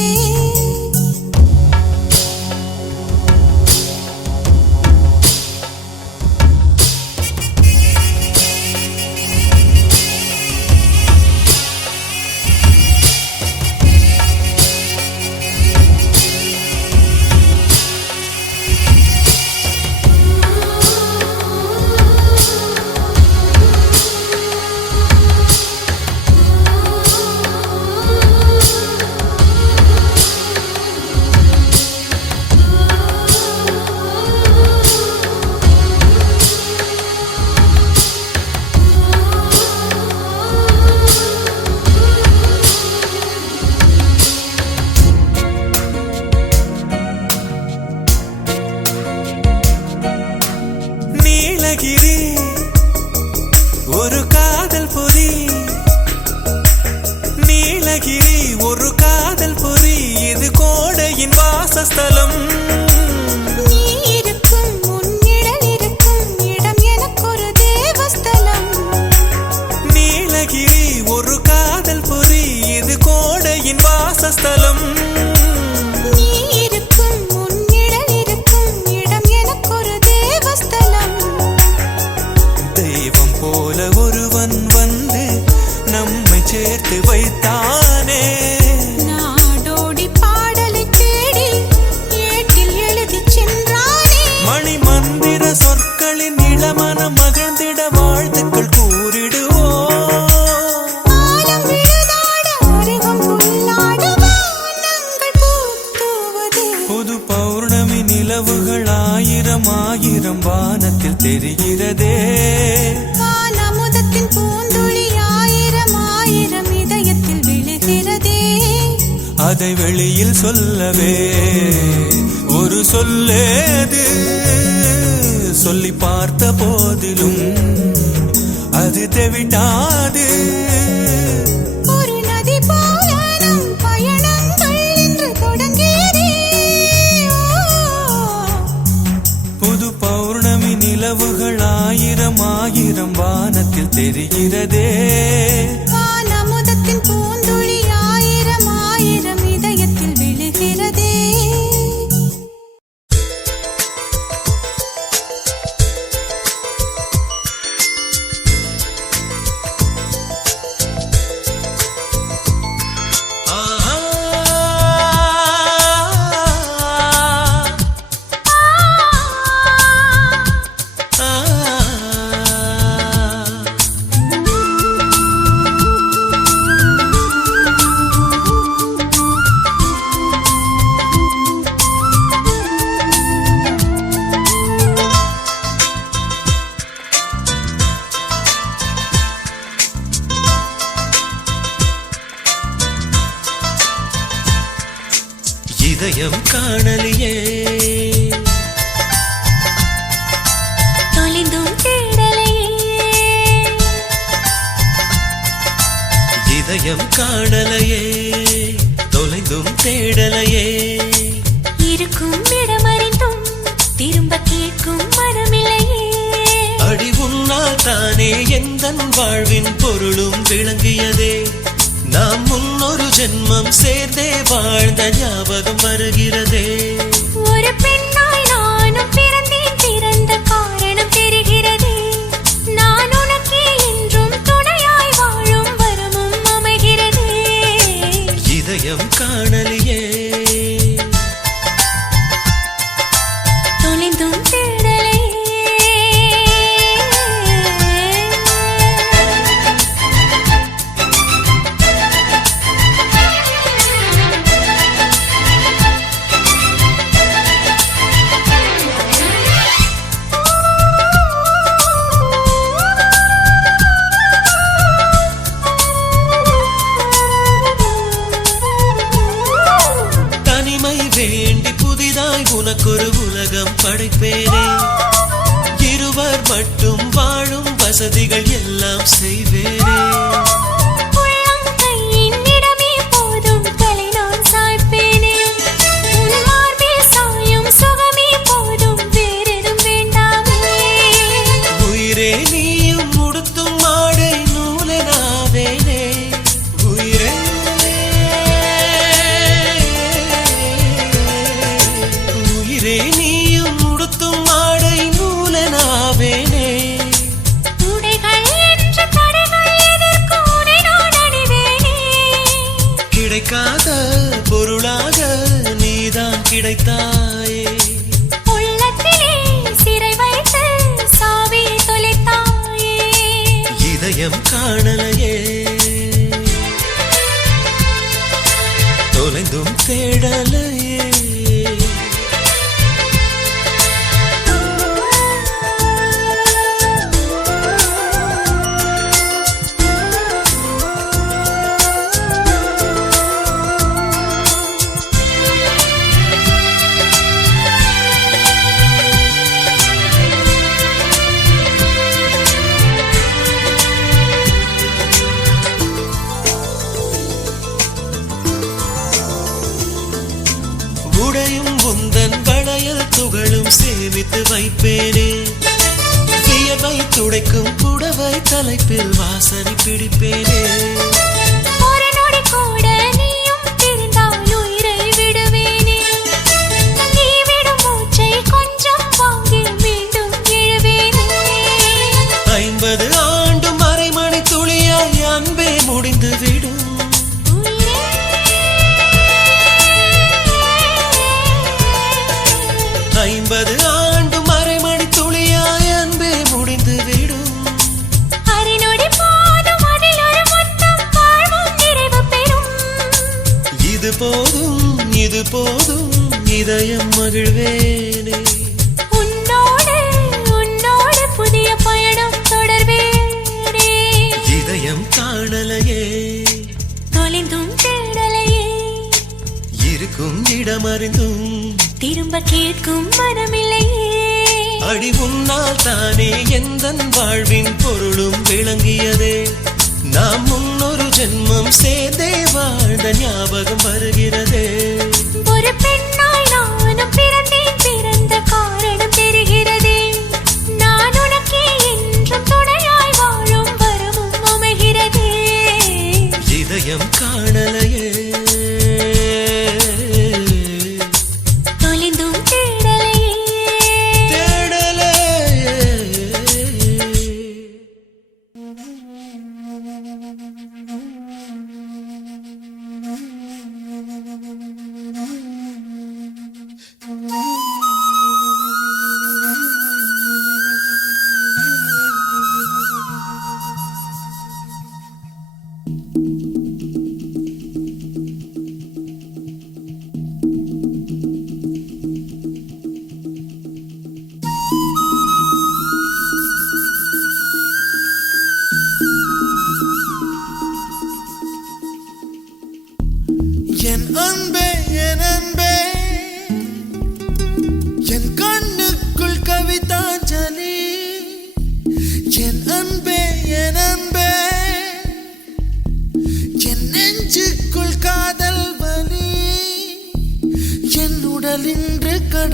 நீலகிரி ஒரு காதல் பொறி. நீலகிரி ஒரு காதல் பொறி. இது கோடையின் வாசஸ்தலம். நீ இருக்கும் உன் நிழல் இருக்கும் இடம் எனக்கொரு தேவஸ்தலம். நீலகிரி ஒரு காதல் பொறி. இது கோடையின் வாசஸ்தலம். நீ இருக்கும் உன் நிழல் இருக்கும் இடம் எனக்கொரு தேவஸ்தலம். தெய்வம் போல ஒருவன் வந்து நம்மை சேர்த்து வைத்தானே. நாடோடி பாடலை தேடி ஏட்டில் எழுதிச் சென்றானே. மணி மந்திர சொற்களின் இளமனம் மகிழ்ந்திட வாழ்த்துக்கள் கூறிடுவோம். ஆலம் விழுதாட அருகம் புல்லாட வானங்கள் பூத்துவதே. புது பௌர்ணமி நிலவுகள் ஆயிரம் ஆயிரம் வானத்தில் தெரிகிறதே. வானமுதத்தின் பூந்துளி ஆயிரம் ஆயிரம் இதயத்தில் விழுகிறதே. அதை வெளியில் சொல்லவே ஒரு சொல்லேது. சொல்லி பார்த்த போதிலும் அது தெவிட்டாது. ஒரு நதி போல நம் பயணங்கள் இன்று தொடங்கியதே. புது பௌர்ணமி நிலவுகள் ஆயிரம் ஆயிரம் வானத்தில் தெரிகிறதே. வானமுதத்தின் பூந்துளி ஆயிரம் ஆயிரம் இதயத்தில் விழுகிறதே. இதயம் காணலியே தொலைந்தும் தேடலையே இதயம் காணலையே தொலைந்தும் தேடலையே இருக்கும் இடமறிந்தும் திரும்ப கேட்கும் மனமில்லையே அடி உன்னால் தானே எந்தன் வாழ்வின் பொருளும் விளங்கியதே நாம் முன்னொரு ஜென்மம் சேர்ந்தே வாழ்ந்த ஞாபகம் வருகிறதே ஒரு பெண்ணாய் நானும் பிறந்தேன் பிறந்த காரணம் தெரிகிறதே நான் உனக்கே என்றும் துணையாய் வாழும் வரமும் அமைகிறதே இதயம் காணலியே தொலைந்தும் தேடலையே தனிமை வேண்டி புதிதாய் உனக்கொரு உலகம் படைப்பேனே இருவர் மட்டும் வாழும் வசதிகள் எல்லாம் செய்வேனே உள்ளங்கையின் இடமே போதும் தலை நான் சாய்ப்பேனே உன் மார்பில் சாயும் சுகமே போதும் வேறெதும் வேண்டாமே உயிரே நீயும் உடுத்தும் ஆடை நூலனாவேனே உயிரே உயிரே நீயும் உடுத்தும் ஆடை நூலனாவேனே உடைகள் என்ற தடைகள் எதற்கு உன்னை நான் அணிவேனே கிடைக்காத பொருளாக நீதான் கிடைத்தாயே உள்ளத்திலே சிறை வைத்து சாவி தொலைத்தாயே இதயம் காணலையே தொலைந்தும் தேடலையே உடையும் உந்தன் வளையல் துகளும் சேமித்து வைப்பேனே வியர்வை துடைக்கும் புடவை தலைப்பில் வாசனை பிடிப்பேனே ஒரு நொடி கூட நீயும் பிரிந்தால் உயிரை விடுவேனே நீ விடும் மூச்சை கொஞ்சம் வாங்கி மீண்டும் எழுவேனே 50 ஆண்டு மறைமணி துளியாய் அன்பே முடிந்து விடும் உயிரே 50 ஆண்டு மறைமணி துளியாய் அன்பே முடிந்து விடும் அரை நொடி போதும் அதில் ஒரு மொத்தம் வாழ்வும் நிறைவு பெறும் இது போதும் இதயம் மகிழ்வேனே உன்னோடு உன்னோடு புதிய பயணம் தொடர்வேனே இதயம் காணலையே தொலைந்தும் தேடலையே இருக்கும் இடமறிந்தும் திரும்ப கேட்கும் மனமில்லையே அடி உன்னால் தானே எந்தன் வாழ்வின் பொருளும் விளங்கியதே நாம் முன்னொரு ஜென்மம் சேர்ந்தே வாழ்ந்த ஞாபகம் வருகிறதே ஒரு பெண்ணாய் நானும் பிறந்தேன் பிறந்த காரணம் தெரிகிறதே நான் உனக்கே என்றும் துணையாய் வாழும் வரமும் அமைகிறதே இதயம் காணலையே தொலைந்தும் தேடலையே தேடலையே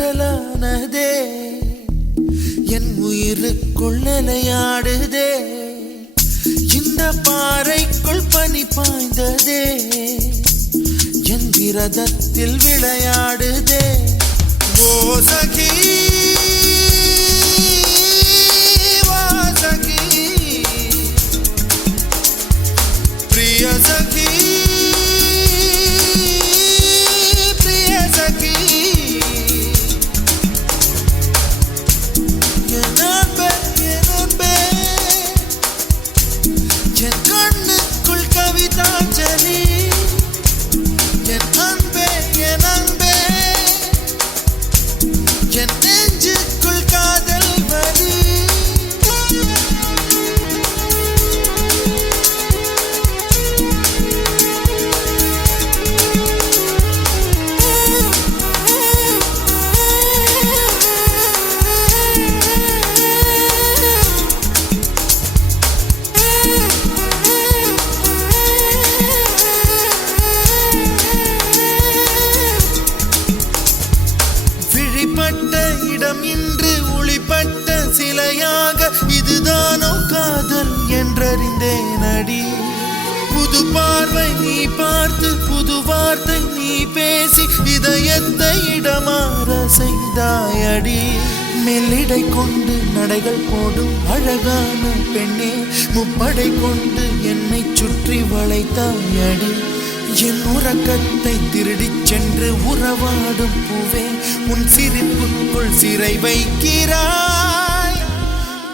கடலானதே என் உயிருக்குள் நிலையாடுதே இந்த பாறைக்குள் பனி பாய்ந்ததே என் விரதத்தில் விளையாடுதே ஓ சகி வாசகி பிரிய சகி புது பார்வை நீ பார்த்து புது வார்த்தை நீ பேசி இதயத்தை இடமாற செய்தாயடி மெல்லிடை கொண்டு நடைகள் போடும் அழகான பெண்ணே முப்படை கொண்டு என்னை சுற்றி வளைத்தாயடி என் உறக்கத்தை திருடிச் சென்று உறவாடும் பூவே உன் சிரிப்புக்குள் சிறை வைக்கிறாய்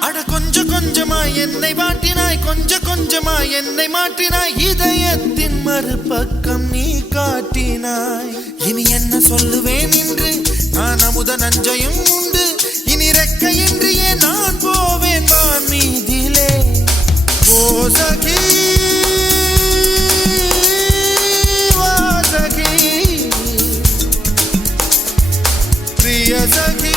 அட கொஞ்சம் கொஞ்சமாய் என்னை வாட்டினாய் கொஞ்சம் கொஞ்சமாய் என்னை மாற்றினாய் இதயத்தின் மறுபக்கம் நீ காட்டினாய் இனி என்ன சொல்லுவேன் என்று நான் அமுத நஞ்சையும் உண்டு இனி ரெக்கையின்றியே நான் போவேன் வான் மீதிலே ஓ சகி வாசகி பிரிய சகி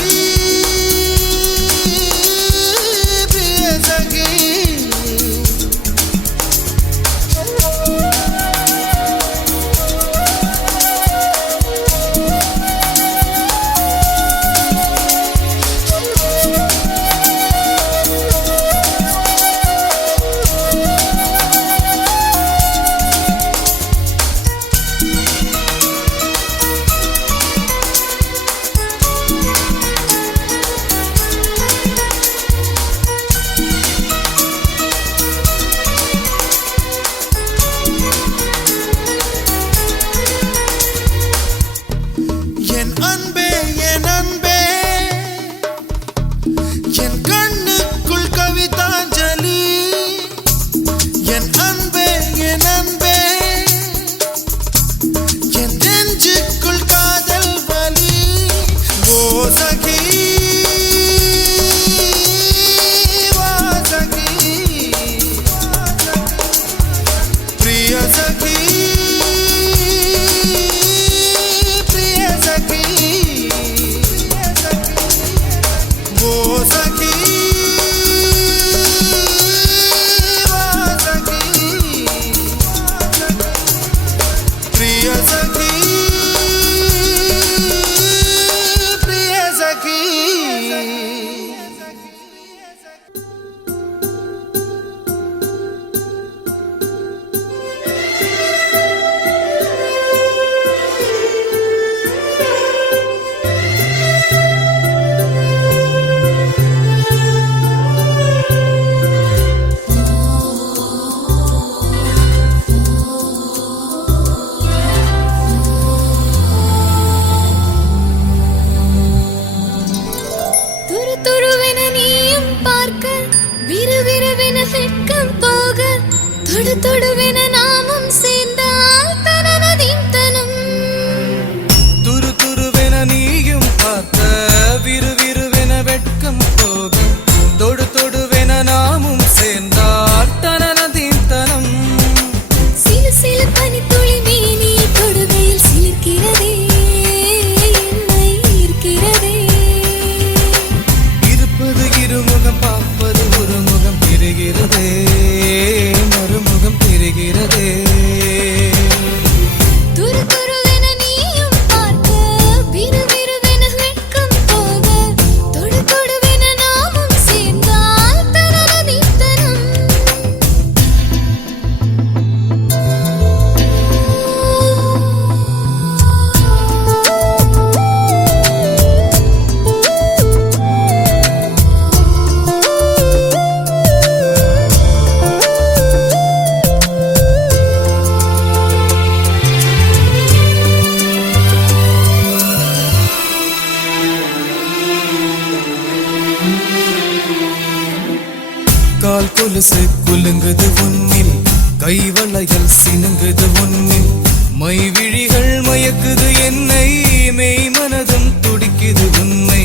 தொடுவென நாமும் சேர்ந்தால் தனனதிந்தனம் துரு துருவென நீயும் பார்த்த விறுவிறுவென வெட்கம் போக தொடு தொடுவென நாமும் சேர்ந்தால் தனனதிந்தனம் சிலு சிலு பனித்துளி மீனி தொடுகையில் சிலிர்க்கிறதே என்னை ஈர்க்கிறதே இருப்பது இருமுகம் பார்ப்பது ஒரு முகம் பெறுகிறதே மறுமுகம் பெறுகிறதே கால் கொலுசு குலுங்குது உன்னில் கைவளையல் சினுங்குது உன்னில் மை விழிகள் மயக்குது என்னை மெய் மனதும் துடிக்குது உன்னை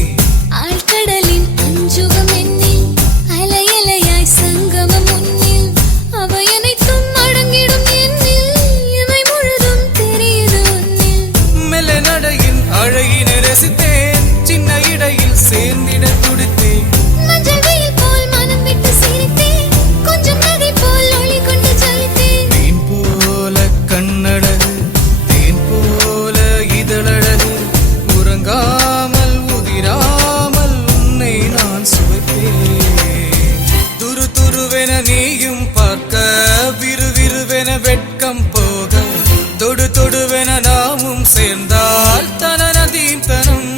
ஆழ்கடலின் அஞ்சுகம் என்னில் அலையலையாய் சங்கமம் உன்னில் அவை அனைத்தும் அடங்கிடும் என்னில் இவை முழுதும் தெரியுது உன்னில் மெல்ல நடையின் அழகினை ரசித்தேன் சின்ன இடையில் சேர்ந்திட துடித்தேன் மஞ்சள் வெயில் போல் மனம் விட்டு சிரித்தேன் கொஞ்சம் நகை போல் ஒளி கொண்டு ஜலித்தேன் தேன் போல கண்ணழகு தேன் போல இதழழகு உறங்காமல் உதிராமல் உன்னை நான் சுவைத்தேன் துரு துருவென நீயும் பார்க்க விறுவிறுவென வெட்கம் போக தொடு தொடுவென நாமும் சேர்ந்தால் தனனதீம் தனம்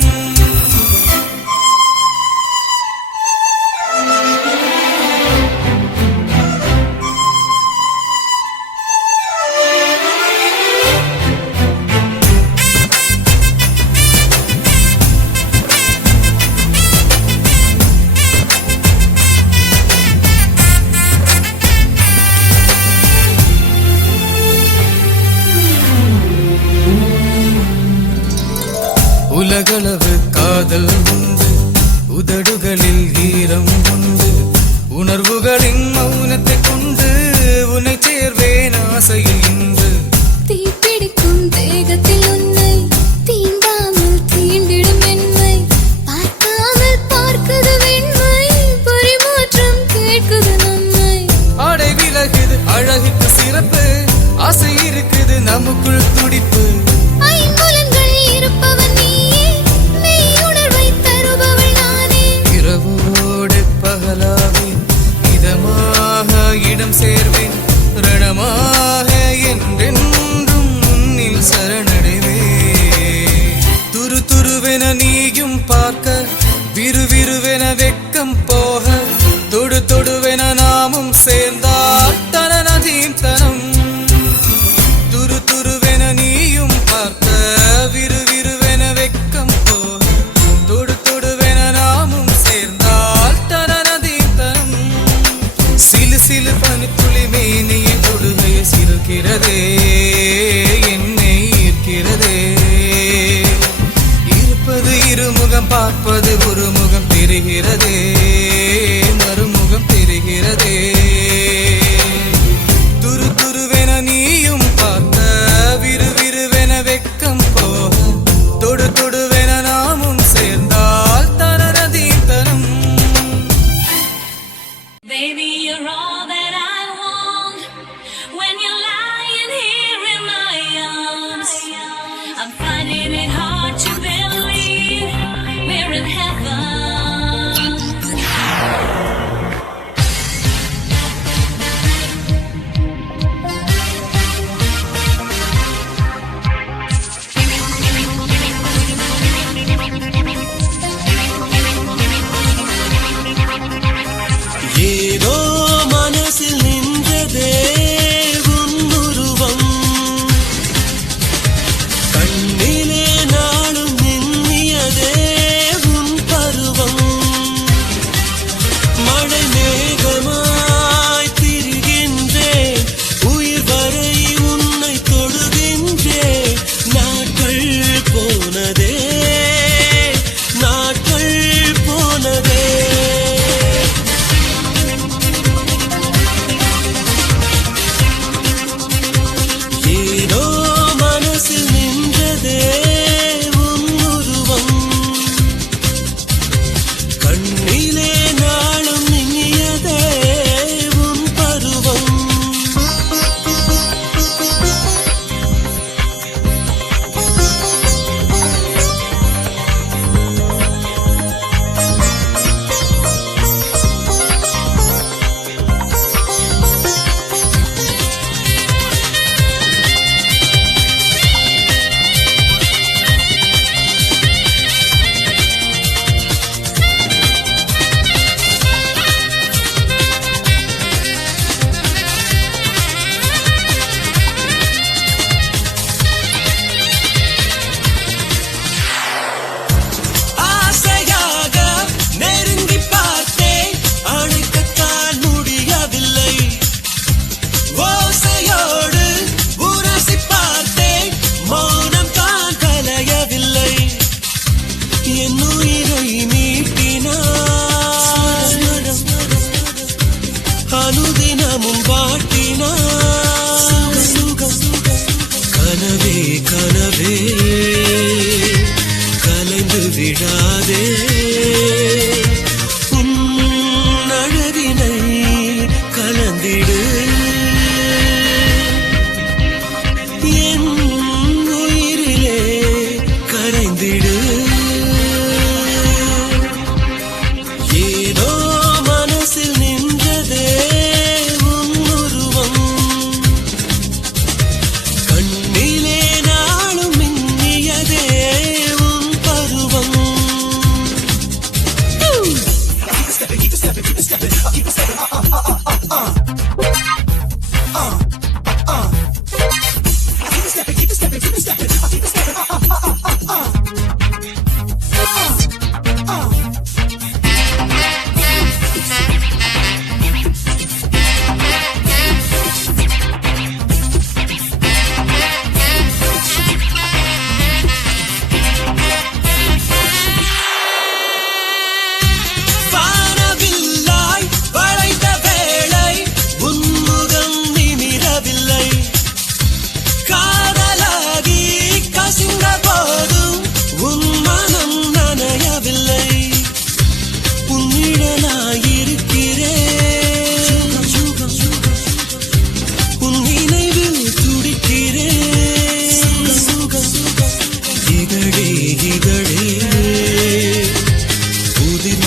உலகளவு காதல் உண்டு உதடுகளில் ஈரம் உண்டு உணர்வுகளின் மௌனத்தை கொண்டு உன்னை சேர்வேன் ஆசையில் இன்று தீப்பிடிக்கும் தேகத்தில் உன்னை தீண்டாமல் தீண்டிடும் என்னை பார்க்காமல் பார்க்குது வெண்மை பரிமாற்றம் கேட்குது நம்மை ஆடை விலகுது அழகுக்கு சிறப்பு ஆசை இருக்குது நமக்குள் துடிப்பு ஐம்புலன்கள் இருப்பவன் நீயே மெய் உணர்வை தருபவள் நானே இரவோடு பகலாவேன் இதமாக இடம் சேர்வேன் ரணமாக என்றென்றும் முன்னில் சரணடைவே துரு துருவென நீயும் பார்க்க விறுவிறுவென வெட்கம் போக தொடு தொடுவென நாமும் சேர்ந்தால் தனனதீம் தனம் துரு துருவென நீயும் பார்க்க விறுவிறுவென வெட்கம் போக தொடு தொடுவென நாமும் சேர்ந்தால் தனனதீம் தனம் சிலு சிலு பனித்துளி மேனியை தொடுகையை சிறுக்கிறதே என்னை ஈர்க்கிறதே இருப்பது இருமுகம் பார்ப்பது ஒரு முகம் தெரிகிறதே மறுமுகம் தெரிகிறது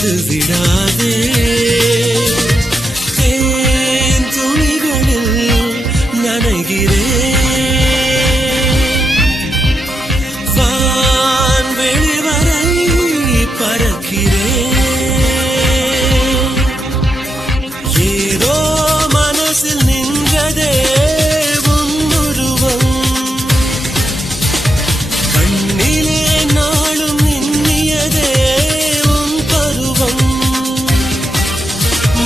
வந்து விடாதே தேன் துளிகளில் நனைகிறேன் வான்வெளி வரை பறக்கிறேன் ஏதோ மனசில் நின்றதே உன் உருவம் கண்ணிலே நாளும் நின்னியதே உன் பருவம்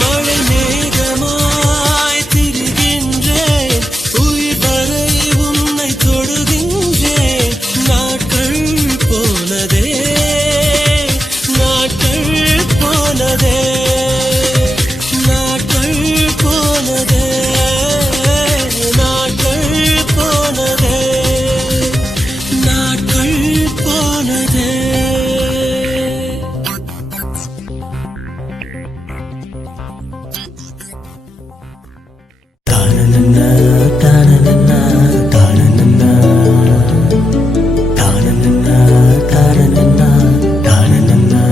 மழை மேகமாய் திரிகின்றேன் உயிர் வரை உன்னை தொடுகின்றேன் நாட்கள் போனதே நாட்கள் போனதே நாட்கள் போனதே நாட்கள் போனதே நாட்கள் போனதே தானனன்னா தானனன்னா தானனன்னா தானனன்னா தானனன்னா தானனன்னா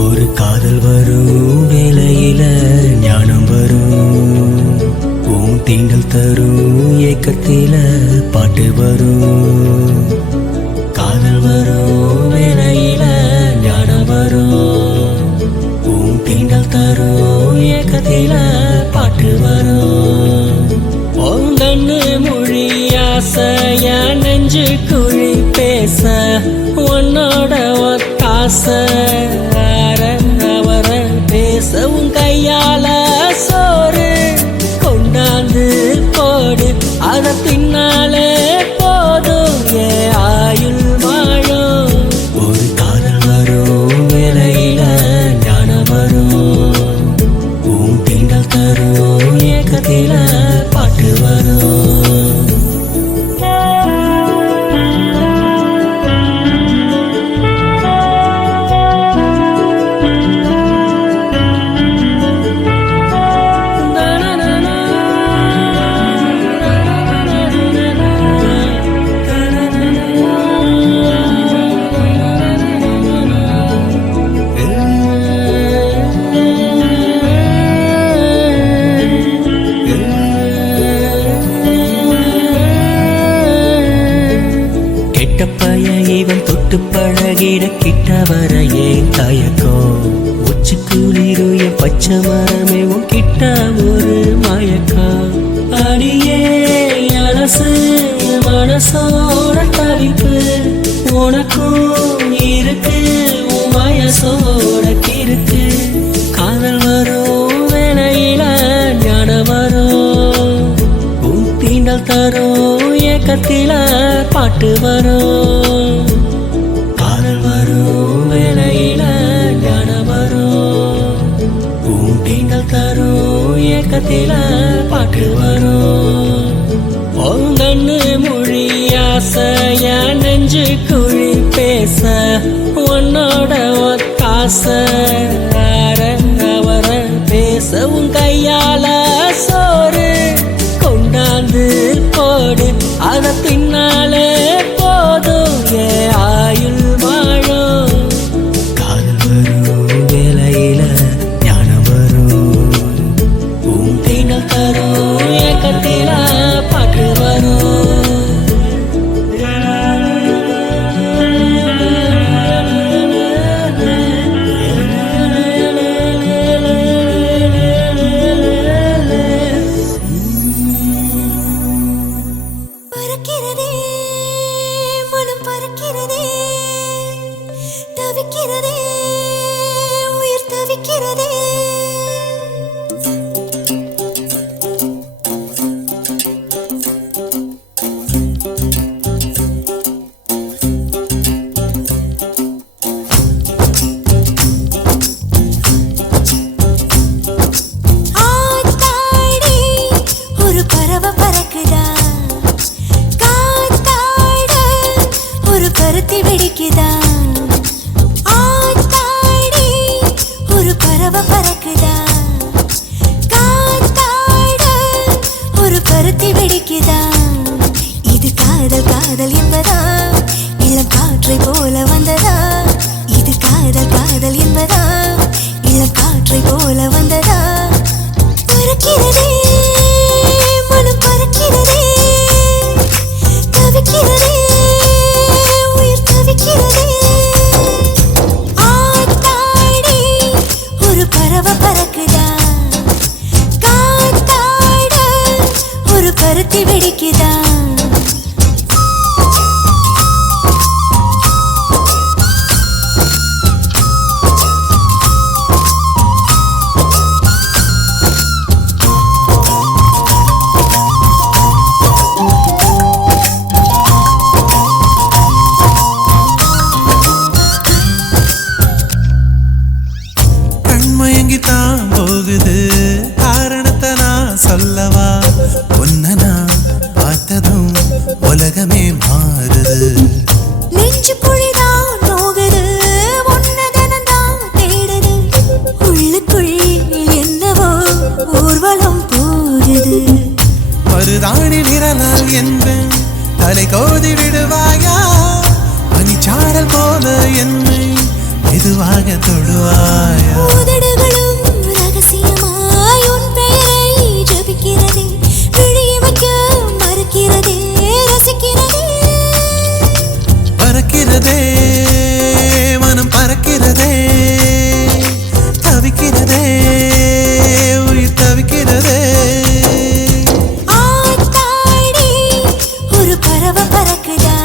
ஒரு காதல் வரும் வேளையில ஞானம் வரும் உன் தீண்டல் தரும் ஏக்கத்தில பாட்டு வரும் காதல் வரும் வேளையில ஞானம் வரும் உன் தீண்டல் தரும் ஏக்கத்தில பாட்டு வரும் உங்கண்ணு மொழி ஆசைய நெஞ்சு குழி பேச உன்னோட ஒத்தாசை பேச உன் கையால சோறு கொண்டாந்து போடு அத பின்னாலே போதும் ஏ ஆயுள் வாழும் ஒரு காதல் வரும் வேளையில ஞானம் வரும் உன் தீண்டல் தரும் ஏக்கத்தில பாட்டு வரும் இவன் தொட்டு பழகிட கிட்ட வர ஏன் தயக்கம் உச்சி குளிரும் என் பச்சை மரமே உன் கிட்ட ஒரு மயக்கம் அடியே அலசு மனசோட தவிப்பு உனக்கும் இருக்கு உன் வயசோட கிருக்கு காதல் வரும் வேளையில ஞானம் வரும் உன் தீண்டல் தரும் ஏக்கத்தில பாட்டு வரும் காதல் வரும் வேளையில ஞானம் வரும் உன் தீண்டல் தரும் ஏக்கத்தில பாட்டு வரும் உங்கண்ணு மொழி ஆசைய நெஞ்சு குழி பேச உன்னோட ஒத்தாசை பேச உன் கையால சோறு கொண்டாந்து போடு அத பின்னாலே போதும் ஏ ஆயுள் வாழும் காதல் வரும் வேலை பறவை பறக்குதா காத்தாட ஒரு பருத்தி வெடிக்குதா இது காதல் காதல் என்பதா இளம் காற்றை போல வந்ததா இது காதல் காதல் என்பதா இளம் காற்றை போல வந்ததா பறக்கிறதே மனம் பறக்கிறதே தவிக்கிறதே உயிர் தவிக்கிறதே ஆத்தாடி ஒரு பறவை பறக்குதா காத்தாட ஒரு பருத்தி வெடிக்குதா கண்மயங்கித்தான் போகுது காரணத்தை நான் சொல்லவா உன்னை நான் பார்த்ததும் உலகமே மாறுது நெஞ்சு குழிதான் நோகுது உன்னதனதான் தேடுது உள்ளுக்குள் என்னவோ ஊர்வலம் போகுது மருதாணி விரலால் என்பேன் தலை கோதி விடுவாயா பனிச்சாரல் போல என்னை மெதுவாக தொடுவாயா உதடுகளும் ரகசியமாய் உன் பெயரை ஜபிக்கிறதே விழிய வைக்க மறுக்கிறதே ரசிக்கிறதே பறக்கிறதே மனம் பறக்கிறதே தவிக்கிறதே உயிர் தவிக்கிறதே ஆத்தாடி ஒரு பறவை பறக்குதா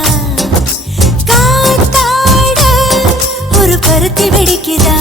காத்தாட ஒரு பருத்தி வெடிக்குதா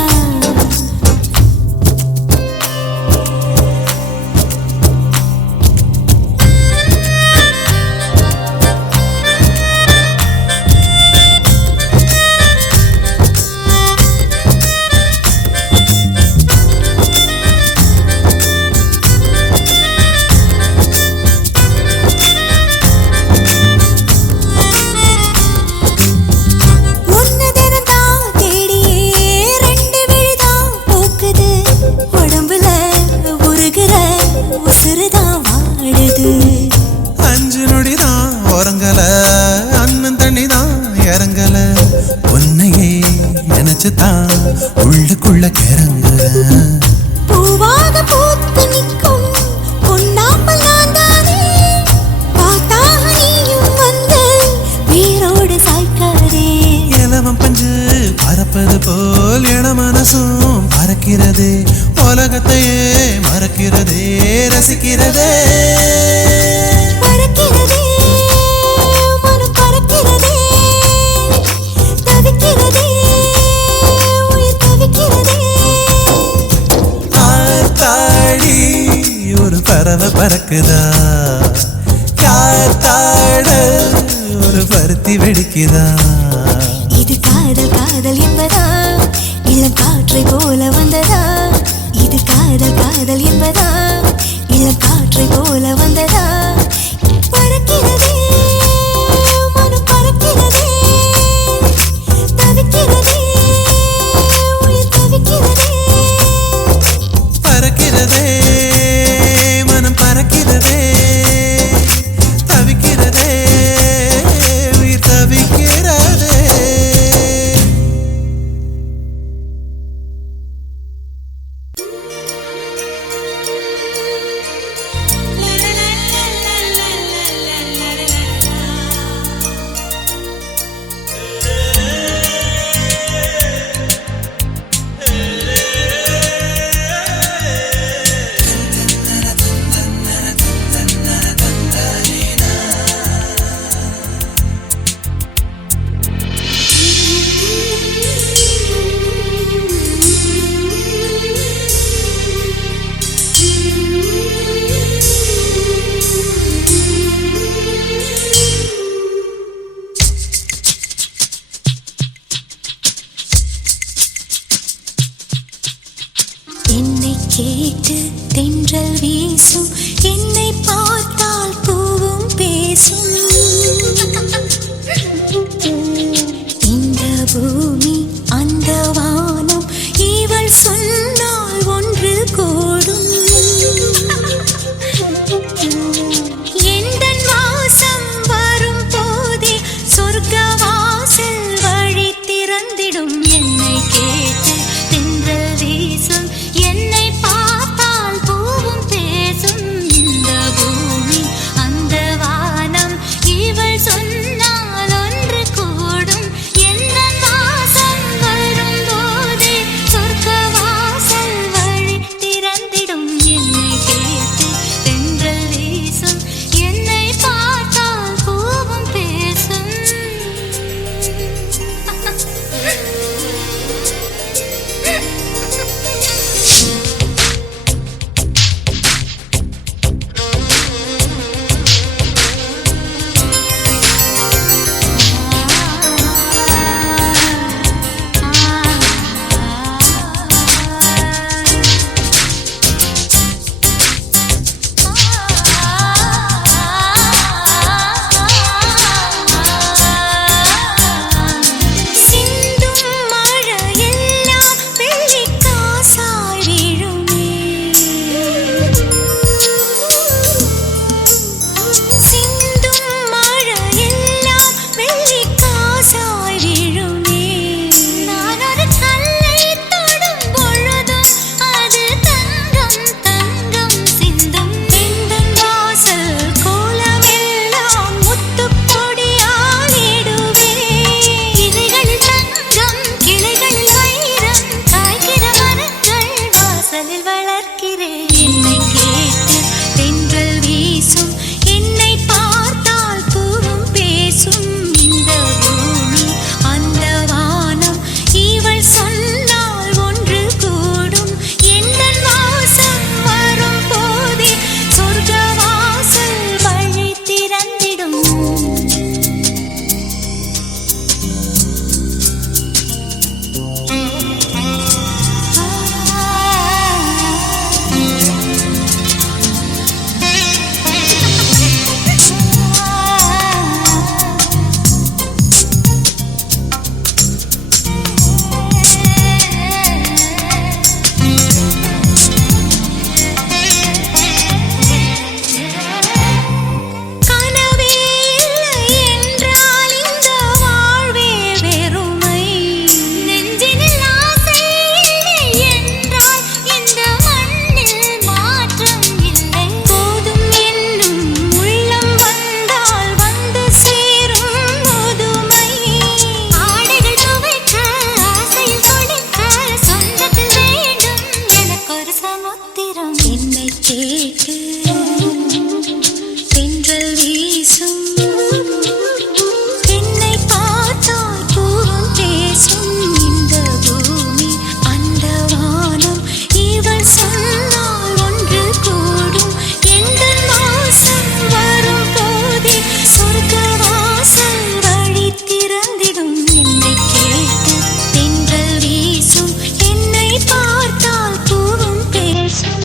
உன்னதனதான் தேடியே ரெண்டு விழிதான் பூக்குது உடம்புல உருகுற உசுறுதான் வாடுது அஞ்சு நொடிதான் உறங்கல அண்ணன் தண்ணிதான் இறங்கல உன்னையே நினைச்சுதான் உள்ளுக்குள்ள கிறங்குற பூவாக பூத்து நிற்கும் பொன்னாம்பல் நான் தானே பார்த்தாக நீயும் வந்து வீரோடு சாய்க்காதே இளவம் பஞ்சு பறப்பது போல் இள மனசும் பறக்கிறதே உலகத்தையே மறக்கிறதே ரசிக்கிறதே பறக்கிறதே மனம் பறக்கிறதே தவிக்கிறதே உயிர் தவிக்கிறதே காத்தாடி ஒரு பறவை பறக்குதா காத்தாட ஒரு பருத்தி வெடிக்குதா இது காதல் காதல் என்பதா இளம் காற்றை போல வந்ததா இது காதல் காதல் என்பதா இளம் காற்றை போல வந்ததா பறக்கிறதே மனம் பறக்கிறதே தவிக்கிறதே உயிர் தவிக்கிறதே பறக்கிறதே மனம் பறக்கிறதே தவிக்கிறதே உயிர் தவிக்கிறதே கேட்டு தென்றல் வீசும் என்னை பார்த்தால் பூவும் பேசும் இந்த பூமி அந்த வானம் இவள் சொன்னால் கேட்டு தென்றல் வீசும் என்னை பார்த்தால் பூவும் பேசும் இந்த பூமி அந்த வானம் இவள் சொன்னால் ஒன்று கூடும் எந்த வாசல் வரும் போதே சொர்க்க வாசல் வழி திறந்திடும் என்னை கேட்டு தென்றல் வீசும் என்னை பார்த்தால் பூவும் பேசும்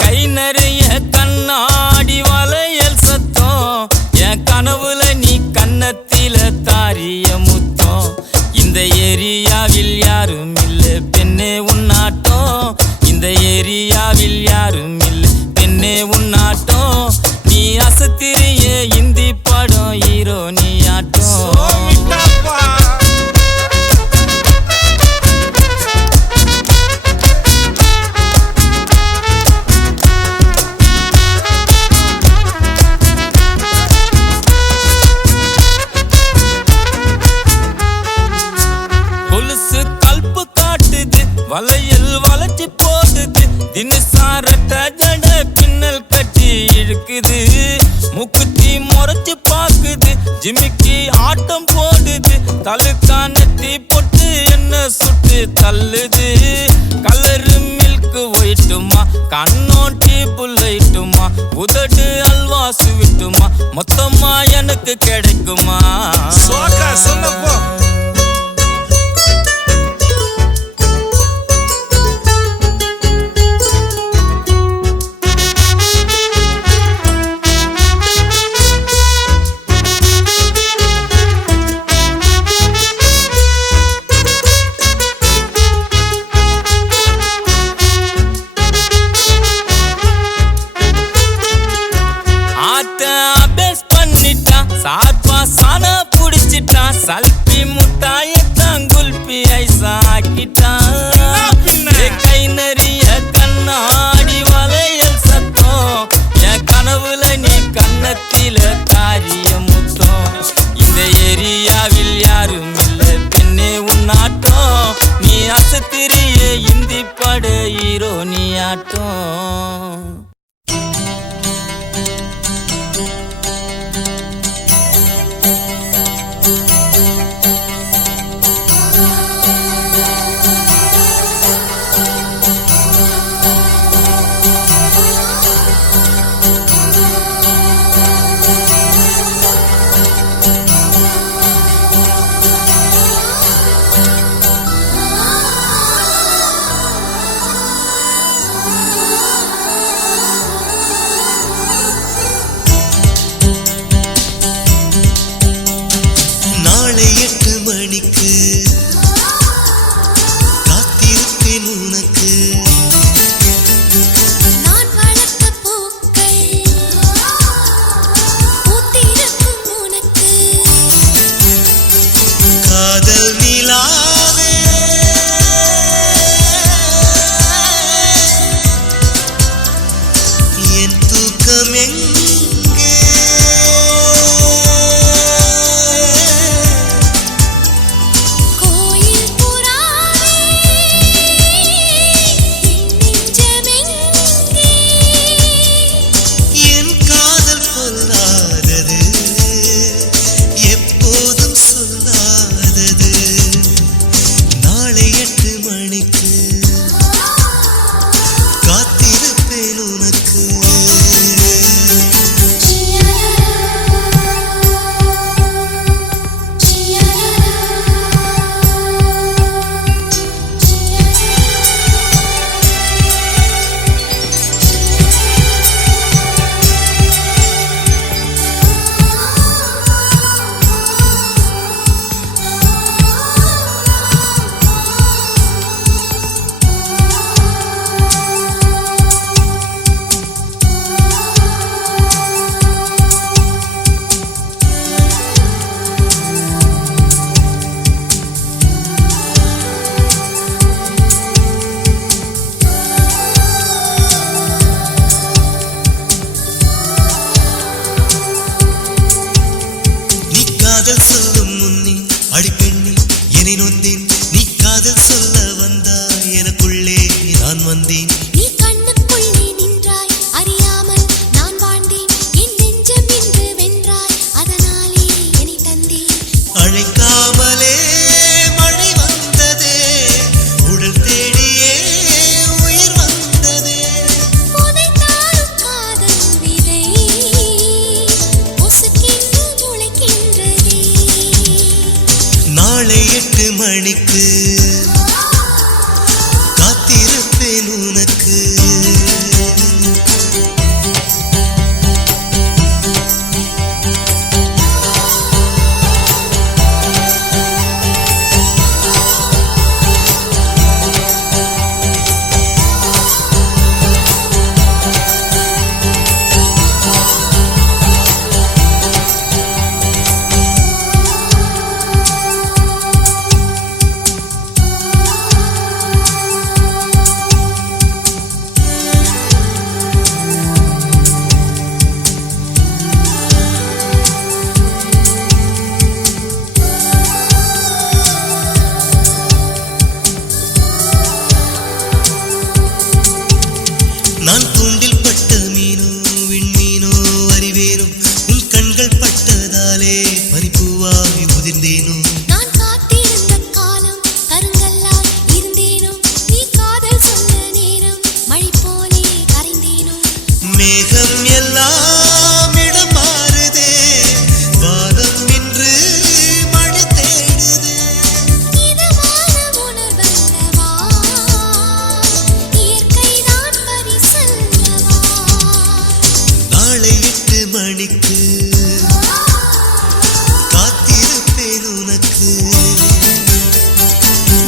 கை நிறைய கண்ணாடி வளையல் சத்தம் என் கனவுல நீ கன்னத்தில தாரிய முத்தம் இந்த ஏரியாவில் யாரும் இல்ல பெண்ணே உன்னாட்டம் இந்த ஏரியாவில் யாரும் இல்ல பெண்ணே உன்னாட்டம் நீ அசத்திரிய இந்தி படம் ஹீரோ நீ ஆட்டம் வளையல் வளைச்சி போகுது தினசாரட்ட ஜட பின்னல் கட்டி இழுக்குது முக்குத்தி முறைச்சு பாக்குது ஜிமிக்கி ஆட்டம் போடுது தலுக்கானத்தி பொட்டு என்ன சுட்டு தள்ளுது கலரு மில்க் ஒயிட்டுமா கண்ணோன் டீபுல் லைட்டுமா உதடு அல்வா சுவிட்டுமா மொத்தமா எனக்கு கிடைக்குமா சொன்னப்போ சார்பா சானா புடிச்சிட்டான் சல்பி முட்டாயத்தான் குல்பி ஐசாக்கிட்டான் கை நிறைய கண்ணாடி வளையல் சத்தம் என் கனவுல நீ கன்னத்தில தாரிய முத்தம் இந்த ஏரியாவில் யாரும் இல்ல பெண்ணே உன்னாட்டம் நீ அசத்திரிய இந்தி பட ஹீரோ நீ ஆட்டம் மணிக்கு காத்திருப்பேன் உனக்கு மேகம் எல்லாம் இடம் மாறுதே வானம் இன்று மழை தேடுதே இதமான உணர்வல்லவா இயற்கைதான் பரிசல்லவா நாளை 8 மணிக்கு காத்திருப்பேன் உனக்கு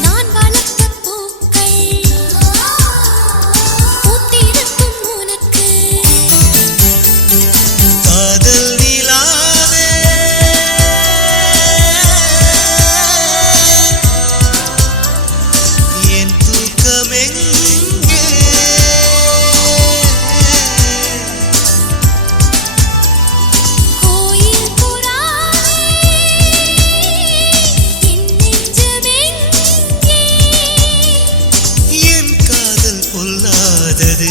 நான் வளர்த்த பூக்கள் பூத்திருக்கும் உனக்கு காதல் நிலாவே என் தூக்கமெங்கே கோயில் புறாவே என் நெஞ்சமெங்கே என் காதல் பொல்லாதது